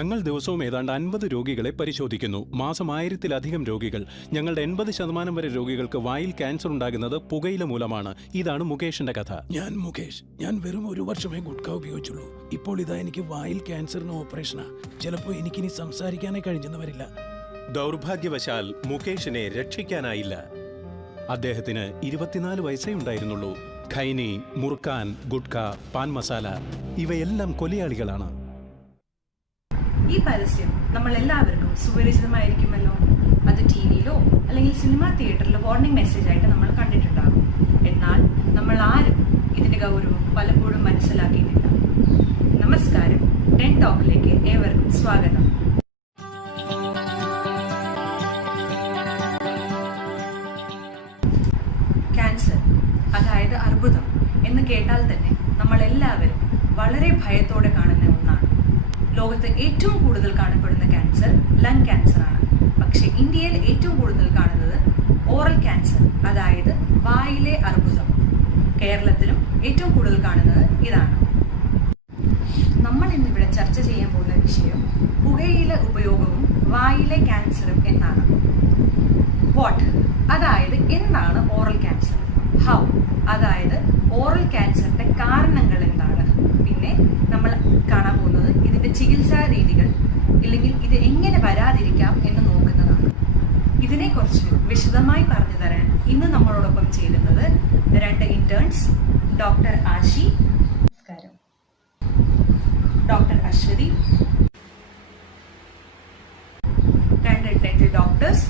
ഞങ്ങൾ ദിവസവും ഏതാണ്ട് 50 രോഗികളെ പരിശോധിക്കുന്നു. മാസം 1000-ലധികം രോഗികൾ. ഞങ്ങളുടെ 80% വരെ രോഗികൾക്ക് വായിൽ ക്യാൻസർ ഉണ്ടാകുന്നത് പുകയില മൂലമാണ്. ഇതാണ് മുകേഷിന്റെ കഥ. ഞാൻ മുകേഷ്. ഞാൻ വെറും 1 വർഷമേ ഗുഡ്ക ഉപയോഗിച്ചുള്ളൂ. ഇപ്പോൾ ഇതാ എനിക്ക് വായിൽ ക്യാൻസറിന് ഓപ്പറേഷനാ. ചിലപ്പോൾ എനിക്കിനി സംസാരിക്കാനേ കഴിഞ്ഞെന്ന് വരില്ല. ദൗർഭാഗ്യവശാൽ മുകേഷിനെ രക്ഷിക്കാനായില്ല. അദ്ദേഹത്തിന് 24 വയസ്സേ ഉണ്ടായിരുന്നുള്ളൂ. ഖൈനി, മുർക്കാൻ, ഗുഡ്ക, പാൻ മസാല ഇവയെല്ലാം കൊലയാളികളാണ്. ഈ പരസ്യം നമ്മൾ എല്ലാവർക്കും സുപരിചിതമായിരിക്കുമല്ലോ. അത് ടിവിയിലോ അല്ലെങ്കിൽ സിനിമാ തിയേറ്ററിലോ വാർണിംഗ് മെസ്സേജ് ആയിട്ട് നമ്മൾ കണ്ടിട്ടുണ്ടാകും. എന്നാൽ നമ്മൾ ആരും ഇതിന്റെ ഗൗരവം പലപ്പോഴും മനസ്സിലാക്കിയിട്ടില്ല. നമസ്കാരം, ടെൻ ടോക്കിലേക്ക് ഏവർക്കും സ്വാഗതം. ക്യാൻസർ, അതായത് അർബുദം എന്ന് കേട്ടാൽ തന്നെ നമ്മൾ എല്ലാവരും വളരെ ഭയത്തോടെ കാണുന്ന ഒന്നാണ്. ലോകത്ത് ഏറ്റവും കൂടുതൽ കാണപ്പെടുന്ന ക്യാൻസർ ലങ് ക്യാൻസർ ആണ്. പക്ഷെ ഇന്ത്യയിൽ ഏറ്റവും കൂടുതൽ കാണുന്നത് ഓറൽ ക്യാൻസർ, അതായത് വായിലെ അർബുദം. കേരളത്തിലും ഏറ്റവും കൂടുതൽ കാണുന്നത് ഇതാണ്. നമ്മൾ ഇന്നിവിടെ ചർച്ച ചെയ്യാൻ പോകുന്ന വിഷയം പുകയില ഉപയോഗവും വായിലെ ക്യാൻസറും എന്നാണ്. വാട്ട്, അതായത് എന്താണ് ഓറൽ ക്യാൻസർ? ഹൗ, അതായത് ഓറൽ ക്യാൻസറിന്റെ കാരണങ്ങൾ എന്താണ്? പിന്നെ നമ്മൾ കാണാൻ പോകുന്നത് ഇതിന്റെ ചികിത്സാ രീതികൾ, ഇല്ലെങ്കിൽ ഇത് എങ്ങനെ വരാതിരിക്കാം എന്ന് നോക്കുന്നതാണ്. ഇതിനെക്കുറിച്ച് വിശദമായി പറഞ്ഞു തരാൻ ഇന്ന് നമ്മളോടൊപ്പം ചേരുന്നത് 2 ഇന്റേൺസ്, ഡോക്ടർ ആശി, നമസ്കാരം, doctor Aswathy, 2 dental doctors,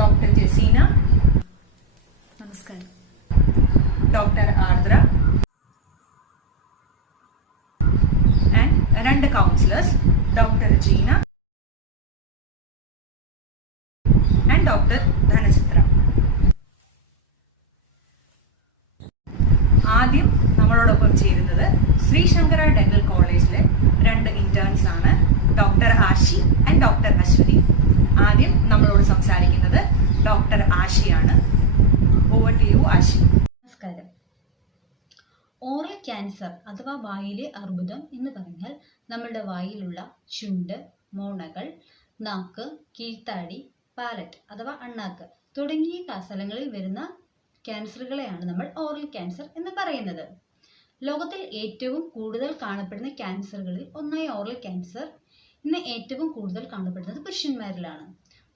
doctor Jaseena, നമസ്കാരം, doctor Ardra, and 2 counsellors, doctor Jeena and doctor Dhanachitra. ആദ്യം നമ്മളോടൊപ്പം ചേരുന്നത് ശ്രീശങ്കര ഡെന്റൽ കോളേജിലെ 2 ഇന്റേൺസ് ആണ്, doctor Ashi and doctor Aswathy. ആദ്യം നമ്മളോട് സംസാരിക്കുന്നത് ഡോക്ടർ ആശിയാണ്. Over to you, Ashi. നമസ്കാരം. ഓറൽ ക്യാൻസർ അഥവാ വായിലെ അർബുദം എന്ന് പറഞ്ഞാൽ നമ്മളുടെ വായിലുള്ള ചുണ്ട്, മോണകൾ, നാക്ക്, കീഴ്ത്താടി, പാലറ്റ് അഥവാ അണ്ണാക്ക് തുടങ്ങിയ സ്ഥലങ്ങളിൽ വരുന്ന ക്യാൻസറുകളെയാണ് നമ്മൾ ഓറൽ ക്യാൻസർ എന്ന് പറയുന്നത്. ലോകത്തിൽ ഏറ്റവും കൂടുതൽ കാണപ്പെടുന്ന ക്യാൻസറുകളിൽ ഒന്നായ ഓറൽ ക്യാൻസർ ഇന്ന് ഏറ്റവും കൂടുതൽ കാണപ്പെടുന്നത് പുരുഷന്മാരിലാണ്.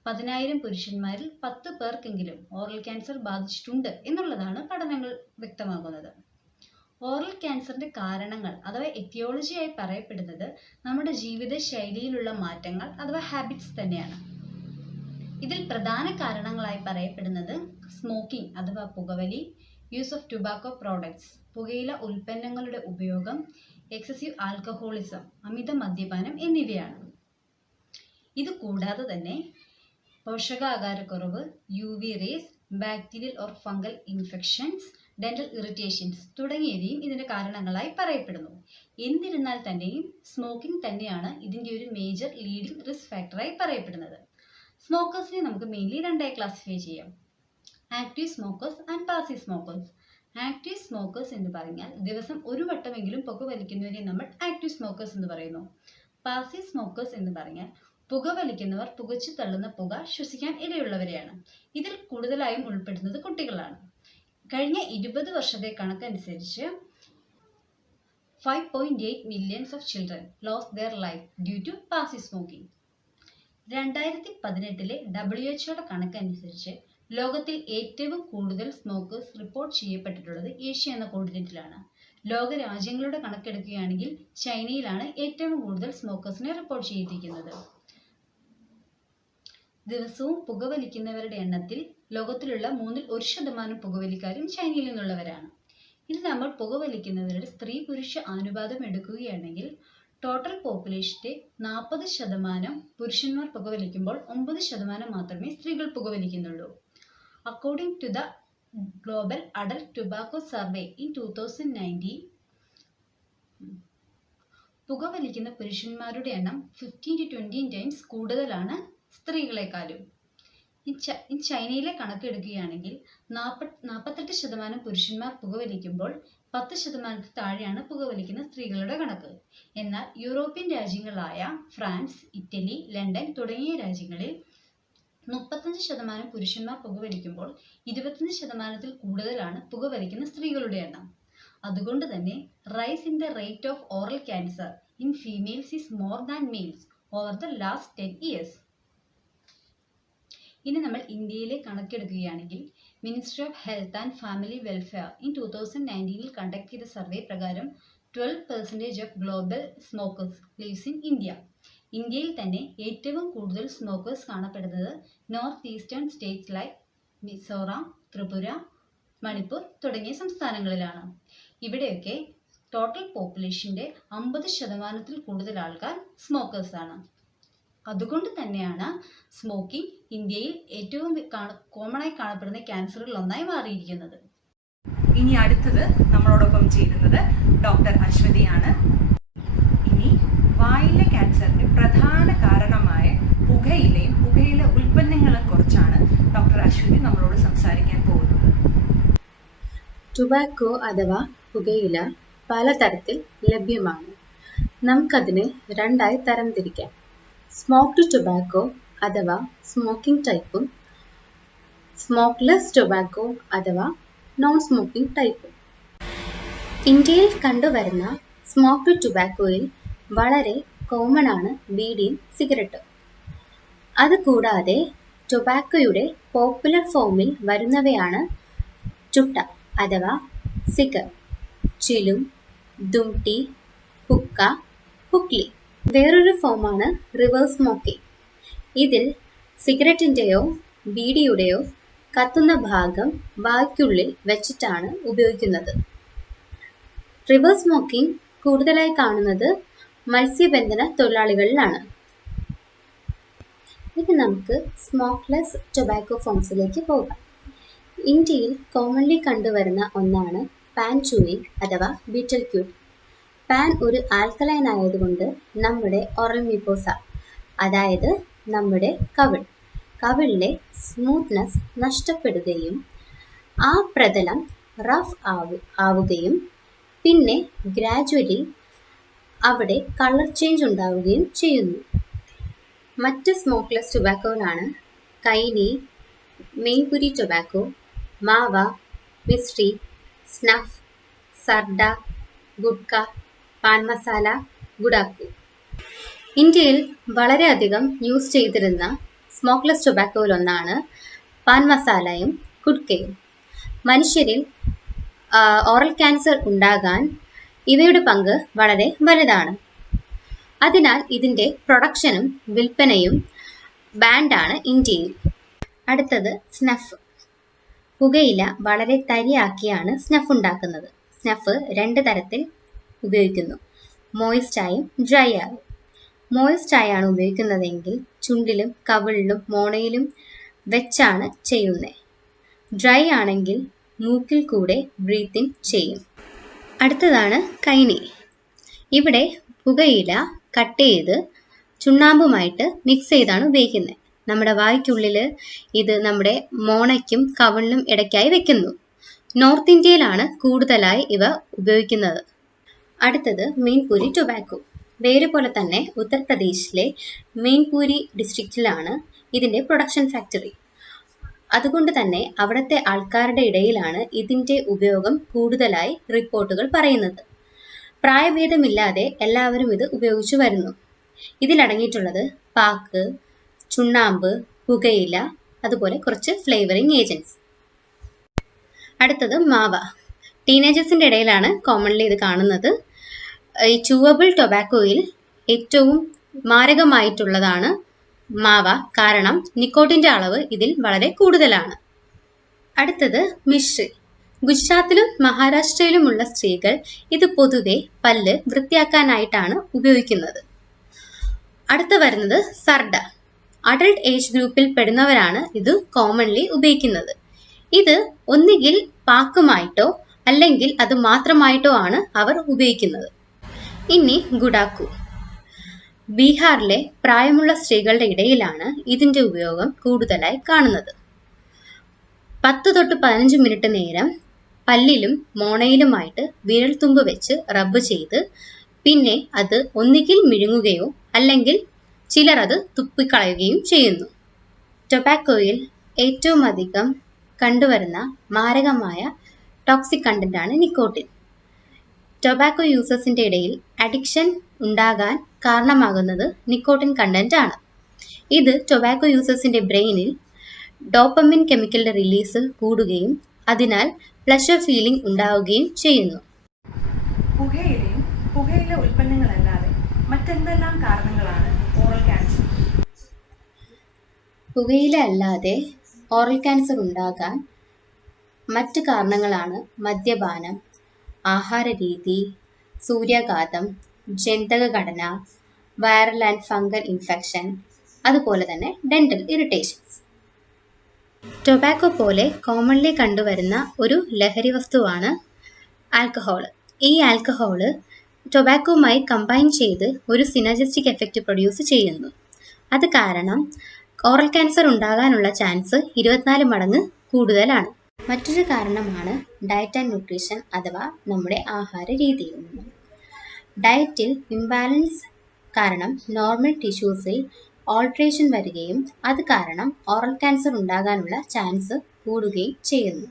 10,000 പുരുഷന്മാരിൽ 10 പേർക്കെങ്കിലും ഓറൽ ക്യാൻസർ ബാധിച്ചിട്ടുണ്ട് എന്നുള്ളതാണ് പഠനങ്ങൾ വ്യക്തമാകുന്നത്. ഓറൽ ക്യാൻസറിന്റെ കാരണങ്ങൾ അഥവാ എത്തിയോളജിയായി പറയപ്പെടുന്നത് നമ്മുടെ ജീവിത ശൈലിയിലുള്ള മാറ്റങ്ങൾ അഥവാ ഹാബിറ്റ്സ് തന്നെയാണ്. ഇതിൽ പ്രധാന കാരണങ്ങളായി പറയപ്പെടുന്നത് സ്മോക്കിംഗ് അഥവാ പുകവലി, യൂസ് ഓഫ് ടുബാക്കോ പ്രോഡക്ട്സ് പുകയില ഉൽപ്പന്നങ്ങളുടെ ഉപയോഗം, എക്സസീവ് ആൽക്കഹോളിസം അമിത മദ്യപാനം എന്നിവയാണ്. ഇത് കൂടാതെ തന്നെ പോഷകാഹാരക്കുറവ്, UV rays, bacterial or fungal infections, dental irritations തുടങ്ങിയവയും ഇതിന്റെ കാരണങ്ങളായി പറയപ്പെടുന്നു. എന്നിരുന്നാൽ തന്നെയും സ്മോക്കിംഗ് തന്നെയാണ് ഇതിന്റെ ഒരു മേജർ ലീഡിംഗ് റിസ്ക് ഫാക്ടറായി പറയപ്പെടുന്നത്. സ്മോക്കേഴ്സിനെ നമുക്ക് മെയിൻലി 2 ക്ലാസിഫൈ ചെയ്യാം: active smokers and passive smokers. Active smokers എന്ന് പറഞ്ഞാൽ ദിവസം 1 വട്ടമെങ്കിലും പുക വലിക്കുന്നവരെ നമ്മൾ ആക്റ്റീവ് സ്മോക്കേഴ്സ് എന്ന് പറയുന്നു. പാസീവ് സ്മോക്കേഴ്സ് എന്ന് പറഞ്ഞാൽ പുക വലിക്കുന്നവർ പുകച്ചു തള്ളുന്ന പുക ശ്വസിക്കാൻ ഇടയുള്ളവരെയാണ്. ഇതിൽ കൂടുതലായും ഉൾപ്പെടുന്നത് കുട്ടികളാണ്. കഴിഞ്ഞ 20 വർഷത്തെ കണക്കനുസരിച്ച് 5.8 millions of children lost their life due to passive smoking. 2018 WHO കണക്കനുസരിച്ച് ലോകത്തിൽ ഏറ്റവും കൂടുതൽ സ്മോക്കേഴ്സ് റിപ്പോർട്ട് ചെയ്യപ്പെട്ടിട്ടുള്ളത് ഏഷ്യ എന്ന കോണ്ടിനെന്റിലാണ്. ലോക രാജ്യങ്ങളുടെ കണക്കെടുക്കുകയാണെങ്കിൽ ചൈനയിലാണ് ഏറ്റവും കൂടുതൽ സ്മോക്കേഴ്സിനെ റിപ്പോർട്ട് ചെയ്തിരിക്കുന്നത്. ദിവസവും പുകവലിക്കുന്നവരുടെ എണ്ണത്തിൽ ലോകത്തിലുള്ള 1% പുകവലിക്കാരും ചൈനയിൽ നിന്നുള്ളവരാണ്. ഇത് നമ്മൾ പുകവലിക്കുന്നവരുടെ സ്ത്രീ പുരുഷ അനുപാതം എടുക്കുകയാണെങ്കിൽ ടോട്ടൽ പോപ്പുലേഷന്റെ 40% പുരുഷന്മാർ പുകവലിക്കുമ്പോൾ 9% മാത്രമേ സ്ത്രീകൾ പുകവലിക്കുന്നുള്ളൂ. According to the global adult tobacco survey in 2019, പുകവലിക്കുന്ന പുരുഷന്മാരുടെ എണ്ണം 15 to 20 times കൂടുതലാണ് സ്ത്രീകളെക്കാളും. ചൈനയിലെ കണക്കെടുക്കുകയാണെങ്കിൽ 48% പുരുഷന്മാർ പുകവലിക്കുമ്പോൾ 10% താഴെയാണ് പുകവലിക്കുന്ന സ്ത്രീകളുടെ കണക്ക്. എന്നാൽ യൂറോപ്യൻ രാജ്യങ്ങളായ ഫ്രാൻസ്, ഇറ്റലി, ലണ്ടൻ തുടങ്ങിയ രാജ്യങ്ങളിൽ 35% പുരുഷന്മാർ പുകവലിക്കുമ്പോൾ 25%-ൽ കൂടുതലാണ് പുകവലിക്കുന്ന സ്ത്രീകളുടെ എണ്ണം. അതുകൊണ്ട് തന്നെ rise in the rate of oral cancer in females is more than males over the last 10 years. ഇനി നമ്മൾ ഇന്ത്യയിലെ കണക്കെടുക്കുകയാണെങ്കിൽ ministry of health and family welfare in 2019 conduct ചെയ്ത സർവേ പ്രകാരം 12% of global smokers lives in India. ഇന്ത്യയിൽ തന്നെ ഏറ്റവും കൂടുതൽ സ്മോക്കേഴ്സ് കാണപ്പെടുന്നത് north eastern states like Mizoram, Tripura, Manipur തുടങ്ങിയ സംസ്ഥാനങ്ങളിലാണ്. ഇവിടെയൊക്കെ ടോട്ടൽ പോപ്പുലേഷൻ്റെ 50%-ൽ കൂടുതൽ ആൾക്കാർ സ്മോക്കേഴ്സാണ്. അതുകൊണ്ട് തന്നെയാണ് സ്മോക്കിംഗ് ഇന്ത്യയിൽ ഏറ്റവും കോമണായി കാണപ്പെടുന്ന ക്യാൻസറുകളിൽ ഒന്നായി മാറിയിരിക്കുന്നത്. ഇനി അടുത്തത് നമ്മളോടൊപ്പം ചേരുന്നത് ഡോക്ടർ അശ്വതിയാണ്. ഇനി വായിലെ ക്യാൻസറിന്റെ പ്രധാന കാരണമായ പുകയിലയും പുകയില ഉൽപ്പന്നങ്ങളും കുറിച്ചാണ് ഡോക്ടർ അശ്വതി നമ്മളോട് സംസാരിക്കാൻ പോകുന്നത്. ടുബാക്കോ അഥവാ പുകയില പലതരത്തിൽ ലഭ്യമാണ്. നമുക്കതിനെ രണ്ടായി തരംതിരിക്കാം. സ്മോക്ക്ഡ് ടുബാക്കോ അഥവാ സ്മോക്കിംഗ് ടൈപ്പും സ്മോക്ക്ലെസ് ടുബാക്കോ അഥവാ നോൺ സ്മോക്കിംഗ് ടൈപ്പും. ഇന്ത്യയിൽ കണ്ടുവരുന്ന സ്മോക്ക്ഡ് ടുബാക്കോയിൽ വളരെ കോമൺ ആണ് ബീഡിയും സിഗരറ്റും. അതുകൂടാതെ ടുബാക്കോയുടെ പോപ്പുലർ ഫോമിൽ വരുന്നവയാണ് ചുട്ട അഥവാ സിഗർ, ചിലും, ദുംട്ടി, ഹുക്ക, ഹുക്ലി. വേറൊരു ഫോമാണ് റിവേഴ്സ് സ്മോക്കിംഗ്. ഇതിൽ സിഗരറ്റിൻ്റെയോ ബീഡിയുടെയോ കത്തുന്ന ഭാഗം വായ്ക്കുള്ളിൽ വെച്ചിട്ടാണ് ഉപയോഗിക്കുന്നത്. റിവേഴ്സ് സ്മോക്കിംഗ് കൂടുതലായി കാണുന്നത് മത്സ്യബന്ധന തൊഴിലാളികളിലാണ്. ഇനി നമുക്ക് സ്മോക്ക്ലെസ് ടൊബാക്കോ ഫോംസിലേക്ക് പോകാം. ഇന്ത്യയിൽ കോമൺലി കണ്ടുവരുന്ന ഒന്നാണ് പാൻ ചൂയിങ് അഥവാ ബീറ്റൽ ക്യൂട്ട്. പാൻ ഒരു ആൽക്കലൈൻ ആയതുകൊണ്ട് നമ്മുടെ ഓറൽ മ്യൂക്കോസ, അതായത് നമ്മുടെ കവിളിലെ സ്മൂത്ത്നെസ് നഷ്ടപ്പെടുകയും ആ പ്രതലം റഫ് ആവുകയും പിന്നെ ഗ്രാജുവലി അവിടെ കളർ ചേഞ്ച് ഉണ്ടാവുകയും ചെയ്യുന്നു. മറ്റ് സ്മോക്ക്ലെസ് ടൊബാക്കോകളാണ് കൈനി, മെയിൻപുരി ടൊബാക്കോ, മാവ, മിസ്ട്രി, സ്നഫ്, സർഡ, ഗുഡ്ക, പാൻ മസാല, ഗുഡാക്കു. ഇന്ത്യയിൽ വളരെയധികം യൂസ് ചെയ്തിരുന്ന സ്മോക്ക്ലെസ് ടൊബാക്കോയിലൊന്നാണ് പാൻ മസാലയും ഗുഡ്കയും. മനുഷ്യരിൽ ഓറൽ ക്യാൻസർ ഉണ്ടാകാൻ ഇവയുടെ പങ്ക് വളരെ വലുതാണ്. അതിനാൽ ഇതിൻ്റെ പ്രൊഡക്ഷനും വിൽപ്പനയും ബാൻഡാണ് ഇന്ത്യയിൽ. അടുത്തത് സ്നഫ്. പുകയില വളരെ തരിയാക്കിയാണ് സ്നഫ് ഉണ്ടാക്കുന്നത്. സ്നഫ് 2 തരത്തിൽ ഉപയോഗിക്കുന്നു, മോയിസ്റ്റായും ഡ്രൈ ആയും. മോയിസ്റ്റായാണ് ഉപയോഗിക്കുന്നതെങ്കിൽ ചുണ്ടിലും കവിളിലും മോണയിലും വെച്ചാണ് ചെയ്യുന്നത്. ഡ്രൈ ആണെങ്കിൽ മൂക്കിൽ കൂടെ ബ്രീത്തിങ് ചെയ്യും. അടുത്തതാണ് കൈനി. ഇവിടെ പുകയില കട്ട് ചെയ്ത് ചുണ്ണാമ്പുമായിട്ട് മിക്സ് ചെയ്താണ് ഉപയോഗിക്കുന്നത്. നമ്മുടെ വായ്ക്കുള്ളിൽ ഇത് നമ്മുടെ മോണയ്ക്കും കവിളിനും ഇടയ്ക്കായി വെക്കുന്നു. നോർത്ത് ഇന്ത്യയിലാണ് കൂടുതലായി ഇവ ഉപയോഗിക്കുന്നത്. അടുത്തത് മെയിൻപൂരി ടൊബാക്കോ. പേര് പോലെ തന്നെ ഉത്തർപ്രദേശിലെ മെയിൻപൂരി ഡിസ്ട്രിക്റ്റിലാണ് ഇതിൻ്റെ പ്രൊഡക്ഷൻ ഫാക്ടറി. അതുകൊണ്ട് തന്നെ അവിടുത്തെ ആൾക്കാരുടെ ഇടയിലാണ് ഇതിൻ്റെ ഉപയോഗം കൂടുതലായി റിപ്പോർട്ടുകൾ പറയുന്നത്. പ്രായഭേദമില്ലാതെ എല്ലാവരും ഇത് ഉപയോഗിച്ചു വരുന്നു. ഇതിലടങ്ങിയിട്ടുള്ളത് പാക്ക്, ചുണ്ണാമ്പ്, പുകയില, അതുപോലെ കുറച്ച് ഫ്ലേവറിങ് ഏജൻസ്. അടുത്തത് മാവ. ടീനേജേഴ്സിൻ്റെ ഇടയിലാണ് കോമൺലി ഇത് കാണുന്നത്. ഈ ചൂവബിൾ ടൊബാക്കോയിൽ ഏറ്റവും മാരകമായിട്ടുള്ളതാണ് മാവ, കാരണം നിക്കോട്ടിൻ്റെ അളവ് ഇതിൽ വളരെ കൂടുതലാണ്. അടുത്തത് മിശ്രി. ഗുജറാത്തിലും മഹാരാഷ്ട്രയിലുമുള്ള സ്ത്രീകൾ ഇത് പൊതുവെ പല്ല് വൃത്തിയാക്കാനായിട്ടാണ് ഉപയോഗിക്കുന്നത്. അടുത്ത വരുന്നത് സർഡ. അഡൾട്ട് ഏജ് ഗ്രൂപ്പിൽ പെടുന്നവരാണ് ഇത് കോമൺലി ഉപയോഗിക്കുന്നത്. ഇത് ഒന്നുകിൽ പാക്കുമായിട്ടോ അല്ലെങ്കിൽ അത് മാത്രമായിട്ടോ ആണ് അവർ ഉപയോഗിക്കുന്നത്. ഇനി ഗുഡാക്കു. ബീഹാറിലെ പ്രായമുള്ള സ്ത്രീകളുടെ ഇടയിലാണ് ഇതിൻ്റെ ഉപയോഗം കൂടുതലായി കാണുന്നത്. 10 തൊട്ട് 15 മിനിറ്റ് നേരം പല്ലിലും മോണയിലുമായിട്ട് വിരൽത്തുമ്പ് വെച്ച് റബ്ബ് ചെയ്ത് പിന്നെ അത് ഒന്നുകിൽ വിഴുങ്ങുകയോ അല്ലെങ്കിൽ ചിലർ അത് തുപ്പിക്കളയുകയും ചെയ്യുന്നു. ടൊബാക്കോയിൽ ഏറ്റവും അധികം കണ്ടുവരുന്ന മാരകമായ ടോക്സിക് കണ്ടന്റാണ് നിക്കോട്ടിൻ. ടൊബാക്കോ യൂസേഴ്സിന്റെ ഇടയിൽ അഡിക്ഷൻ ഉണ്ടാകാൻ കാരണമാകുന്നത് നിക്കോട്ടിൻ കണ്ടന്റ് ആണ്. ഇത് ടൊബാക്കോ യൂസേഴ്സിന്റെ ബ്രെയിനിൽ ഡോപ്പമിൻ കെമിക്കലിന്റെ റിലീസ് കൂടുകയും അതിനാൽ പ്ലഷർ ഫീലിംഗ് ഉണ്ടാവുകയും ചെയ്യുന്നു. പുകയിലയും പുകയില ഉൽപ്പന്നങ്ങളല്ലാതെ മറ്റെന്തെല്ലാം കാരണങ്ങളാണ് ഓറൽ ക്യാൻസർ? പുകയില അല്ലാതെ ഓറൽ ക്യാൻസർ ഉണ്ടാകാൻ മറ്റ് കാരണങ്ങളാണ് മദ്യപാനം, ആഹാരരീതി, സൂര്യാഘാതം, ജനിതക ഘടന, വൈറൽ ആൻഡ് ഫംഗൽ ഇൻഫെക്ഷൻ, അതുപോലെ തന്നെ ഡെന്റൽ ഇറിറ്റേഷൻസ്. ടൊബാക്കോ പോലെ കോമൺലി കണ്ടുവരുന്ന ഒരു ലഹരി വസ്തുവാണ് ആൽക്കഹോൾ. ഈ ആൽക്കഹോള് ടൊബാക്കോയുമായി കമ്പൈൻ ചെയ്ത് ഒരു സിനർജിസ്റ്റിക് എഫക്റ്റ് പ്രൊഡ്യൂസ് ചെയ്യുന്നു. അത് കാരണം ഓറൽ ക്യാൻസർ ഉണ്ടാകാനുള്ള ചാൻസ് 24 മടങ്ങ് കൂടുതലാണ്. മറ്റൊരു കാരണമാണ് ഡയറ്റ് ആൻഡ് ന്യൂട്രീഷൻ അഥവാ നമ്മുടെ ആഹാര രീതിയിൽ നിന്നും. ഡയറ്റിൽ ഇംബാലൻസ് കാരണം നോർമൽ ടിഷ്യൂസിൽ ഓൾട്രേഷൻ വരികയും അത് കാരണം ഓറൽ ക്യാൻസർ ഉണ്ടാകാനുള്ള ചാൻസ് കൂടുകയും ചെയ്യുന്നു.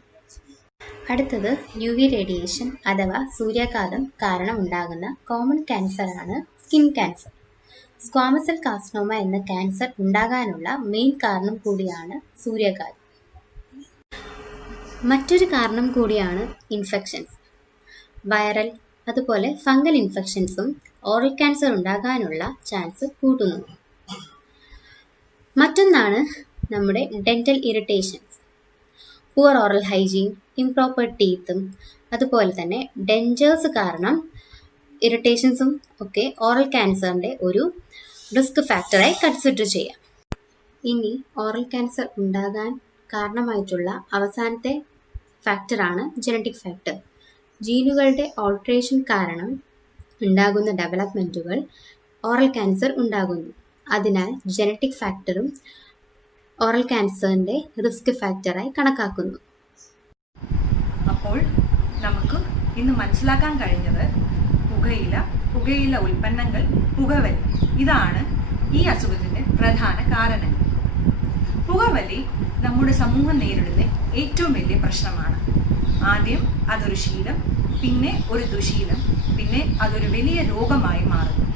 അടുത്തത് UV റേഡിയേഷൻ അഥവാ സൂര്യാഘാതം കാരണം ഉണ്ടാകുന്ന കോമൺ ക്യാൻസറാണ് skin cancer. Squamous cell carcinoma എന്ന ക്യാൻസർ ഉണ്ടാകാനുള്ള മെയിൻ കാരണം കൂടിയാണ് സൂര്യാഘാതം. മറ്റൊരു കാരണം കൂടിയാണ് ഇൻഫെക്ഷൻസ്. വൈറൽ അതുപോലെ ഫംഗൽ ഇൻഫെക്ഷൻസും ഓറൽ ക്യാൻസർ ഉണ്ടാകാനുള്ള ചാൻസ് കൂട്ടുന്നു. മറ്റൊന്നാണ് നമ്മുടെ dental irritations. Poor oral hygiene, improper ടീത്തും അതുപോലെ തന്നെ ഡെഞ്ചേഴ്സ് കാരണം ഇറിറ്റേഷൻസും ഒക്കെ ഓറൽ ക്യാൻസറിൻ്റെ ഒരു റിസ്ക് ഫാക്ടറായി കൺസിഡർ ചെയ്യാം. ഇനി ഓറൽ ക്യാൻസർ ഉണ്ടാകാൻ കാരണമായിട്ടുള്ള അവസാനത്തെ ഫാക്ടറാണ് ജനറ്റിക് ഫാക്ടർ. ജീനുകളുടെ ഓൾട്രേഷൻ കാരണം ഉണ്ടാകുന്ന ഡെവലപ്മെൻറ്റുകൾ ഓറൽ ക്യാൻസർ ഉണ്ടാകുന്നു. അതിനാൽ ജനറ്റിക് ഫാക്ടറും ഓറൽ ക്യാൻസറിൻ്റെ റിസ്ക് ഫാക്ടറായി കണക്കാക്കുന്നു. അപ്പോൾ നമുക്ക് ഇന്ന് മനസ്സിലാക്കാൻ കഴിഞ്ഞത് പുകയില ഉൽപ്പന്നങ്ങൾ, പുകവലി ഇതാണ് ഈ അസുഖത്തിന്റെ പ്രധാന കാരണങ്ങൾ. പുകവലി നമ്മുടെ സമൂഹം നേരിടുന്ന ഏറ്റവും വലിയ പ്രശ്നമാണ്. ആദ്യം അതൊരു ശീലം, പിന്നെ ഒരു ദുശീലം, പിന്നെ അതൊരു വലിയ രോഗമായി മാറുന്നു.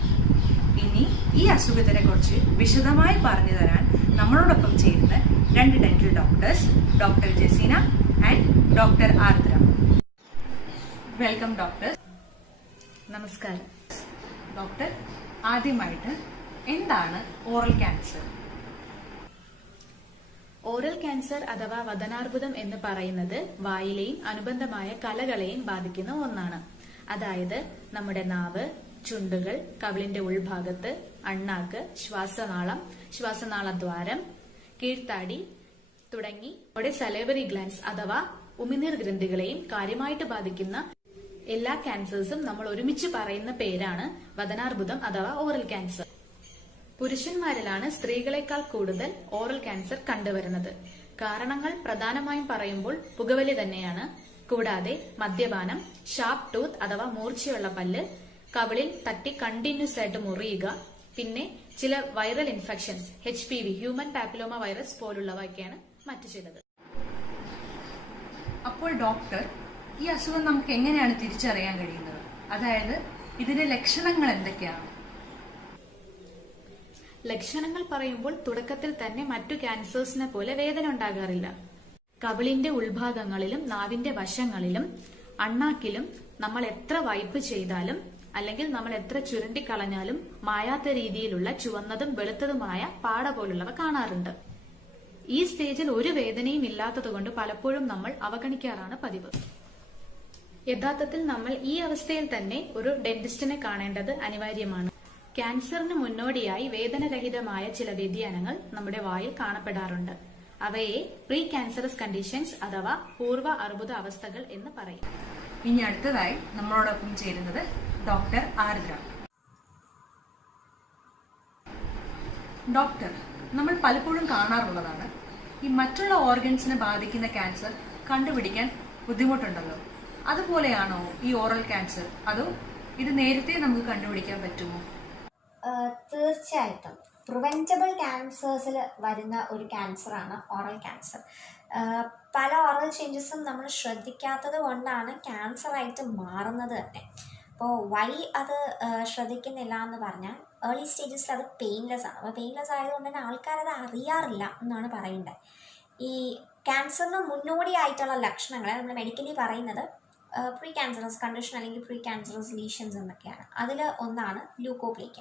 ഇനി ഈ അസുഖത്തിനെ കുറിച്ച് വിശദമായി പറഞ്ഞു തരാൻ നമ്മളോടൊപ്പം ചേരുന്ന 2 dental doctors, doctor Jaseena and doctor Ardra. Welcome doctors. നമസ്കാരം. ഡോക്ടർ, ആദ്യമായിട്ട് എന്താണ് ഓറൽ ക്യാൻസർ? ഓറൽ ക്യാൻസർ അഥവാ വദനാർബുദം എന്ന് പറയുന്നത് വായിലെയും അനുബന്ധമായ കലകളെയും ബാധിക്കുന്ന ഒന്നാണ്. അതായത് നമ്മുടെ നാവ്, ചുണ്ടുകൾ, കവിളിന്റെ ഉൾഭാഗത്ത്, അണ്ണാക്ക്, ശ്വാസനാളം, ശ്വാസനാളദ്വാരം, കീഴ്ത്താടി തുടങ്ങി നമ്മുടെ സലേവറി ഗ്ലാൻസ് അഥവാ ഉമിനീർ ഗ്രന്ഥികളെയും കാര്യമായിട്ട് ബാധിക്കുന്ന എല്ലാ ക്യാൻസേഴ്സും നമ്മൾ ഒരുമിച്ച് പറയുന്ന പേരാണ് വദനാർബുദം അഥവാ ഓറൽ ക്യാൻസർ. പുരുഷന്മാരിലാണ് സ്ത്രീകളെക്കാൾ കൂടുതൽ ഓറൽ ക്യാൻസർ കണ്ടുവരുന്നത്. കാരണങ്ങൾ പ്രധാനമായും പറയുമ്പോൾ പുകവലി തന്നെയാണ്. കൂടാതെ മദ്യപാനം, ഷാർപ്പ് ടൂത്ത് അഥവാ മൂർച്ചയുള്ള പല്ല്, കവിളിൽ തട്ടി കണ്ടിന്യൂസ് ആയിട്ട് മുറിയുക, പിന്നെ ചില viral infections, HPV human papilloma virus പോലുള്ളവയൊക്കെയാണ് മറ്റു ചിലത്. അപ്പോൾ ഡോക്ടർ, ഈ അസുഖം നമുക്ക് എങ്ങനെയാണ് തിരിച്ചറിയാൻ കഴിയുന്നത്? അതായത് ഇതിന്റെ ലക്ഷണങ്ങൾ എന്തൊക്കെയാണ്? ലക്ഷണങ്ങൾ പറയുമ്പോൾ തുടക്കത്തിൽ തന്നെ മറ്റു ക്യാൻസേഴ്സിനെ പോലെ വേദന ഉണ്ടാകാറില്ല. കവിളിന്റെ ഉൾഭാഗങ്ങളിലും നാവിന്റെ വശങ്ങളിലും അണ്ണാക്കിലും നമ്മൾ എത്ര വൈപ്പ് ചെയ്താലും അല്ലെങ്കിൽ നമ്മൾ എത്ര ചുരണ്ടിക്കളഞ്ഞാലും മായാത്ത രീതിയിലുള്ള ചുവന്നതും വെളുത്തതുമായ പാട പോലുള്ളവ കാണാറുണ്ട്. ഈ സ്റ്റേജിൽ ഒരു വേദനയും ഇല്ലാത്തതുകൊണ്ട് പലപ്പോഴും നമ്മൾ അവഗണിക്കാറാണ് പതിവ്. യഥാർത്ഥത്തിൽ നമ്മൾ ഈ അവസ്ഥയിൽ തന്നെ ഒരു ഡെന്റിസ്റ്റിനെ കാണേണ്ടത് അനിവാര്യമാണ്. ക്യാൻസറിന് മുന്നോടിയായി വേദനരഹിതമായ ചില വ്യതിയാനങ്ങൾ നമ്മുടെ വായിൽ കാണപ്പെടാറുണ്ട്. അവയെ പ്രീ ക്യാൻസറസ് കണ്ടീഷൻസ് അഥവാ പൂർവ്വ അർബുദ അവസ്ഥകൾ എന്ന് പറയും. ഇനി അടുത്തതായി നമ്മളോടൊപ്പം ചേരുന്നത് ഡോക്ടർ ആർദ്ര. ഡോക്ടർ, നമ്മൾ പലപ്പോഴും കാണാറുള്ളതാണ് ഈ മറ്റുള്ള ഓർഗൻസിനെ ബാധിക്കുന്ന ക്യാൻസർ കണ്ടുപിടിക്കാൻ ബുദ്ധിമുട്ടുണ്ടല്ലോ. അതുപോലെയാണോ ഈ ഓറൽ ക്യാൻസർ, അതോ ഇത് നേരത്തെ നമുക്ക് കണ്ടുപിടിക്കാൻ പറ്റുമോ? തീർച്ചയായിട്ടും പ്രിവെൻറ്റബിൾ ക്യാൻസേഴ്സിൽ വരുന്ന ഒരു ക്യാൻസറാണ് ഓറൽ ക്യാൻസർ. പല ഓറൽ ചേഞ്ചസും നമ്മൾ ശ്രദ്ധിക്കാത്തത് കൊണ്ടാണ് ക്യാൻസറായിട്ട് മാറുന്നത് തന്നെ. അപ്പോൾ വൈ അത് ശ്രദ്ധിക്കുന്നില്ല എന്ന് പറഞ്ഞാൽ ഏർലി സ്റ്റേജസിൽ അത് പെയിൻലെസ് ആണ്. അപ്പോൾ പെയിൻലെസ് ആയതുകൊണ്ട് തന്നെ ആൾക്കാരത് അറിയാറില്ല എന്നാണ് പറയേണ്ടത്. ഈ ക്യാൻസറിന് മുന്നോടിയായിട്ടുള്ള ലക്ഷണങ്ങൾ നമ്മൾ മെഡിക്കലി പറയുന്നത് പ്രീ ക്യാൻസറസ് കണ്ടീഷൻ അല്ലെങ്കിൽ പ്രീ ക്യാൻസറസ് ലീഷൻസ് എന്നൊക്കെയാണ്. അതിൽ ഒന്നാണ് ലൂക്കോപ്ലേക്ക.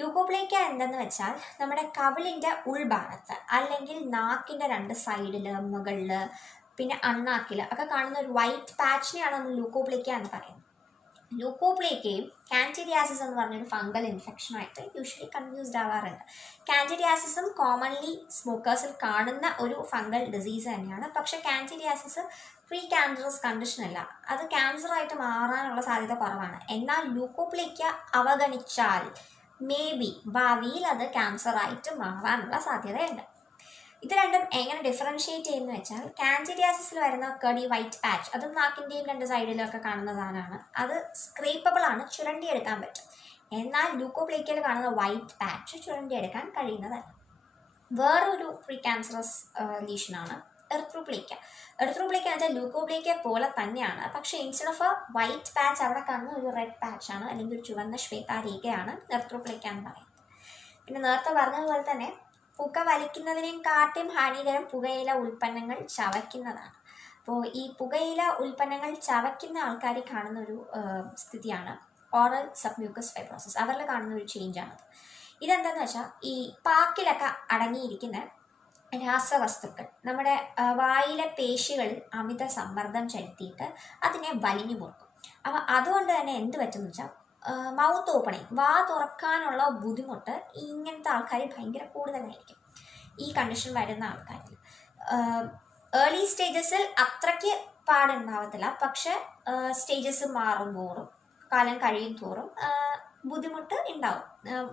ലൂക്കോപ്ലേക്ക എന്തെന്ന് വെച്ചാൽ നമ്മുടെ കവിളിൻ്റെ ഉൾഭാഗത്ത് അല്ലെങ്കിൽ നാക്കിൻ്റെ 2 സൈഡിൽ, മുകളിൽ, പിന്നെ അണ്ണാക്കിൽ ഒക്കെ കാണുന്ന ഒരു വൈറ്റ് പാച്ചിനെയാണ് നമ്മൾ ലൂക്കോപ്ലേക്ക എന്ന് പറയുന്നത്. ലൂക്കോപ്ലേക്കയും കാൻഡിഡിയാസിസ് എന്ന് പറഞ്ഞൊരു ഫംഗൽ ഇൻഫെക്ഷനായിട്ട് യൂഷ്വലി കൺഫ്യൂസ്ഡ് ആവാറുണ്ട്. കാൻഡിഡിയാസിസും കോമൺലി സ്മോക്കേഴ്സിൽ കാണുന്ന ഒരു ഫംഗൽ ഡിസീസ് തന്നെയാണ്. പക്ഷേ കാൻഡിഡിയാസിസ് പ്രീ ക്യാൻസറസ് കണ്ടീഷൻ അല്ല, അത് ക്യാൻസറായിട്ട് മാറാനുള്ള സാധ്യത കുറവാണ്. എന്നാൽ ലൂക്കോപ്ലേക്ക അവഗണിച്ചാൽ മേ ബി ഭാവിയിൽ അത് ക്യാൻസറായിട്ട് മാറാനുള്ള സാധ്യതയുണ്ട്. ഇത് രണ്ടും എങ്ങനെ ഡിഫറൻഷ്യേറ്റ് ചെയ്യുന്നു വെച്ചാൽ കാൻഡിഡിയാസിസിൽ വരുന്ന കടി വൈറ്റ് പാച്ച്, അതും നാക്കിൻ്റെയും 2 സൈഡിലൊക്കെ കാണുന്ന സാധനമാണ്. അത് സ്ക്രേപ്പബിൾ ആണ്, ചുരണ്ടിയെടുക്കാൻ പറ്റും. എന്നാൽ ലൂക്കോപ്ലേക്കയിൽ കാണുന്ന വൈറ്റ് പാച്ച് ചുരണ്ടിയെടുക്കാൻ കഴിയുന്നതല്ല. വേറൊരു പ്രീ ക്യാൻസറസ് ലീഷനാണ് എർത്രോപ്ലേക്ക. എർത്രോപ്ലേക്ക എന്ന് വെച്ചാൽ ലൂക്കോപ്ലേക്ക പോലെ തന്നെയാണ്, പക്ഷേ instead of A white patch അവിടെ കാണുന്ന ഒരു റെഡ് പാച്ചാണ്, അല്ലെങ്കിൽ ഒരു ചുവന്ന ശ്വേതാരേഖയാണ് എർത്രോപ്ലേക്ക എന്ന് പറയുന്നത്. പിന്നെ നേരത്തെ പറഞ്ഞതുപോലെ തന്നെ പുക വലിക്കുന്നതിനേയും കാട്ടിയും ഹാനികരം പുകയില ഉൽപ്പന്നങ്ങൾ ചവയ്ക്കുന്നതാണ്. അപ്പോൾ ഈ പുകയില ഉൽപ്പന്നങ്ങൾ ചവയ്ക്കുന്ന ആൾക്കാരിൽ കാണുന്ന ഒരു സ്ഥിതിയാണ് ഓറൽ സബ്മ്യൂക്കസ് ഫൈബ്രോസിസ്. അവരിൽ കാണുന്ന ഒരു ചേഞ്ചാണത്. ഇതെന്താണെന്ന് വെച്ചാൽ ഈ പാക്കിലൊക്കെ അടങ്ങിയിരിക്കുന്ന രാസവസ്തുക്കൾ നമ്മുടെ വായിലെ പേശികളിൽ അമിത സമ്മർദ്ദം ചെലുത്തിയിട്ട് അതിനെ വലിഞ്ഞു മുറുക്കും. അപ്പോൾ അതുകൊണ്ട് തന്നെ എന്ത് പറ്റുമെന്ന് വെച്ചാൽ മൗത്ത് ഓപ്പണിങ്, വാ തുറക്കാനുള്ള ബുദ്ധിമുട്ട് ഇങ്ങനത്തെ ആൾക്കാർ ഭയങ്കര കൂടുതലായിരിക്കും ഈ കണ്ടീഷൻ വരുന്ന ആൾക്കാരിൽ. ഏർലി സ്റ്റേജസിൽ അത്രയ്ക്ക് പാടുണ്ടാവത്തില്ല, പക്ഷെ സ്റ്റേജസ് മാറും തോറും, കാലം കഴിയും തോറും ബുദ്ധിമുട്ട് ഉണ്ടാവും.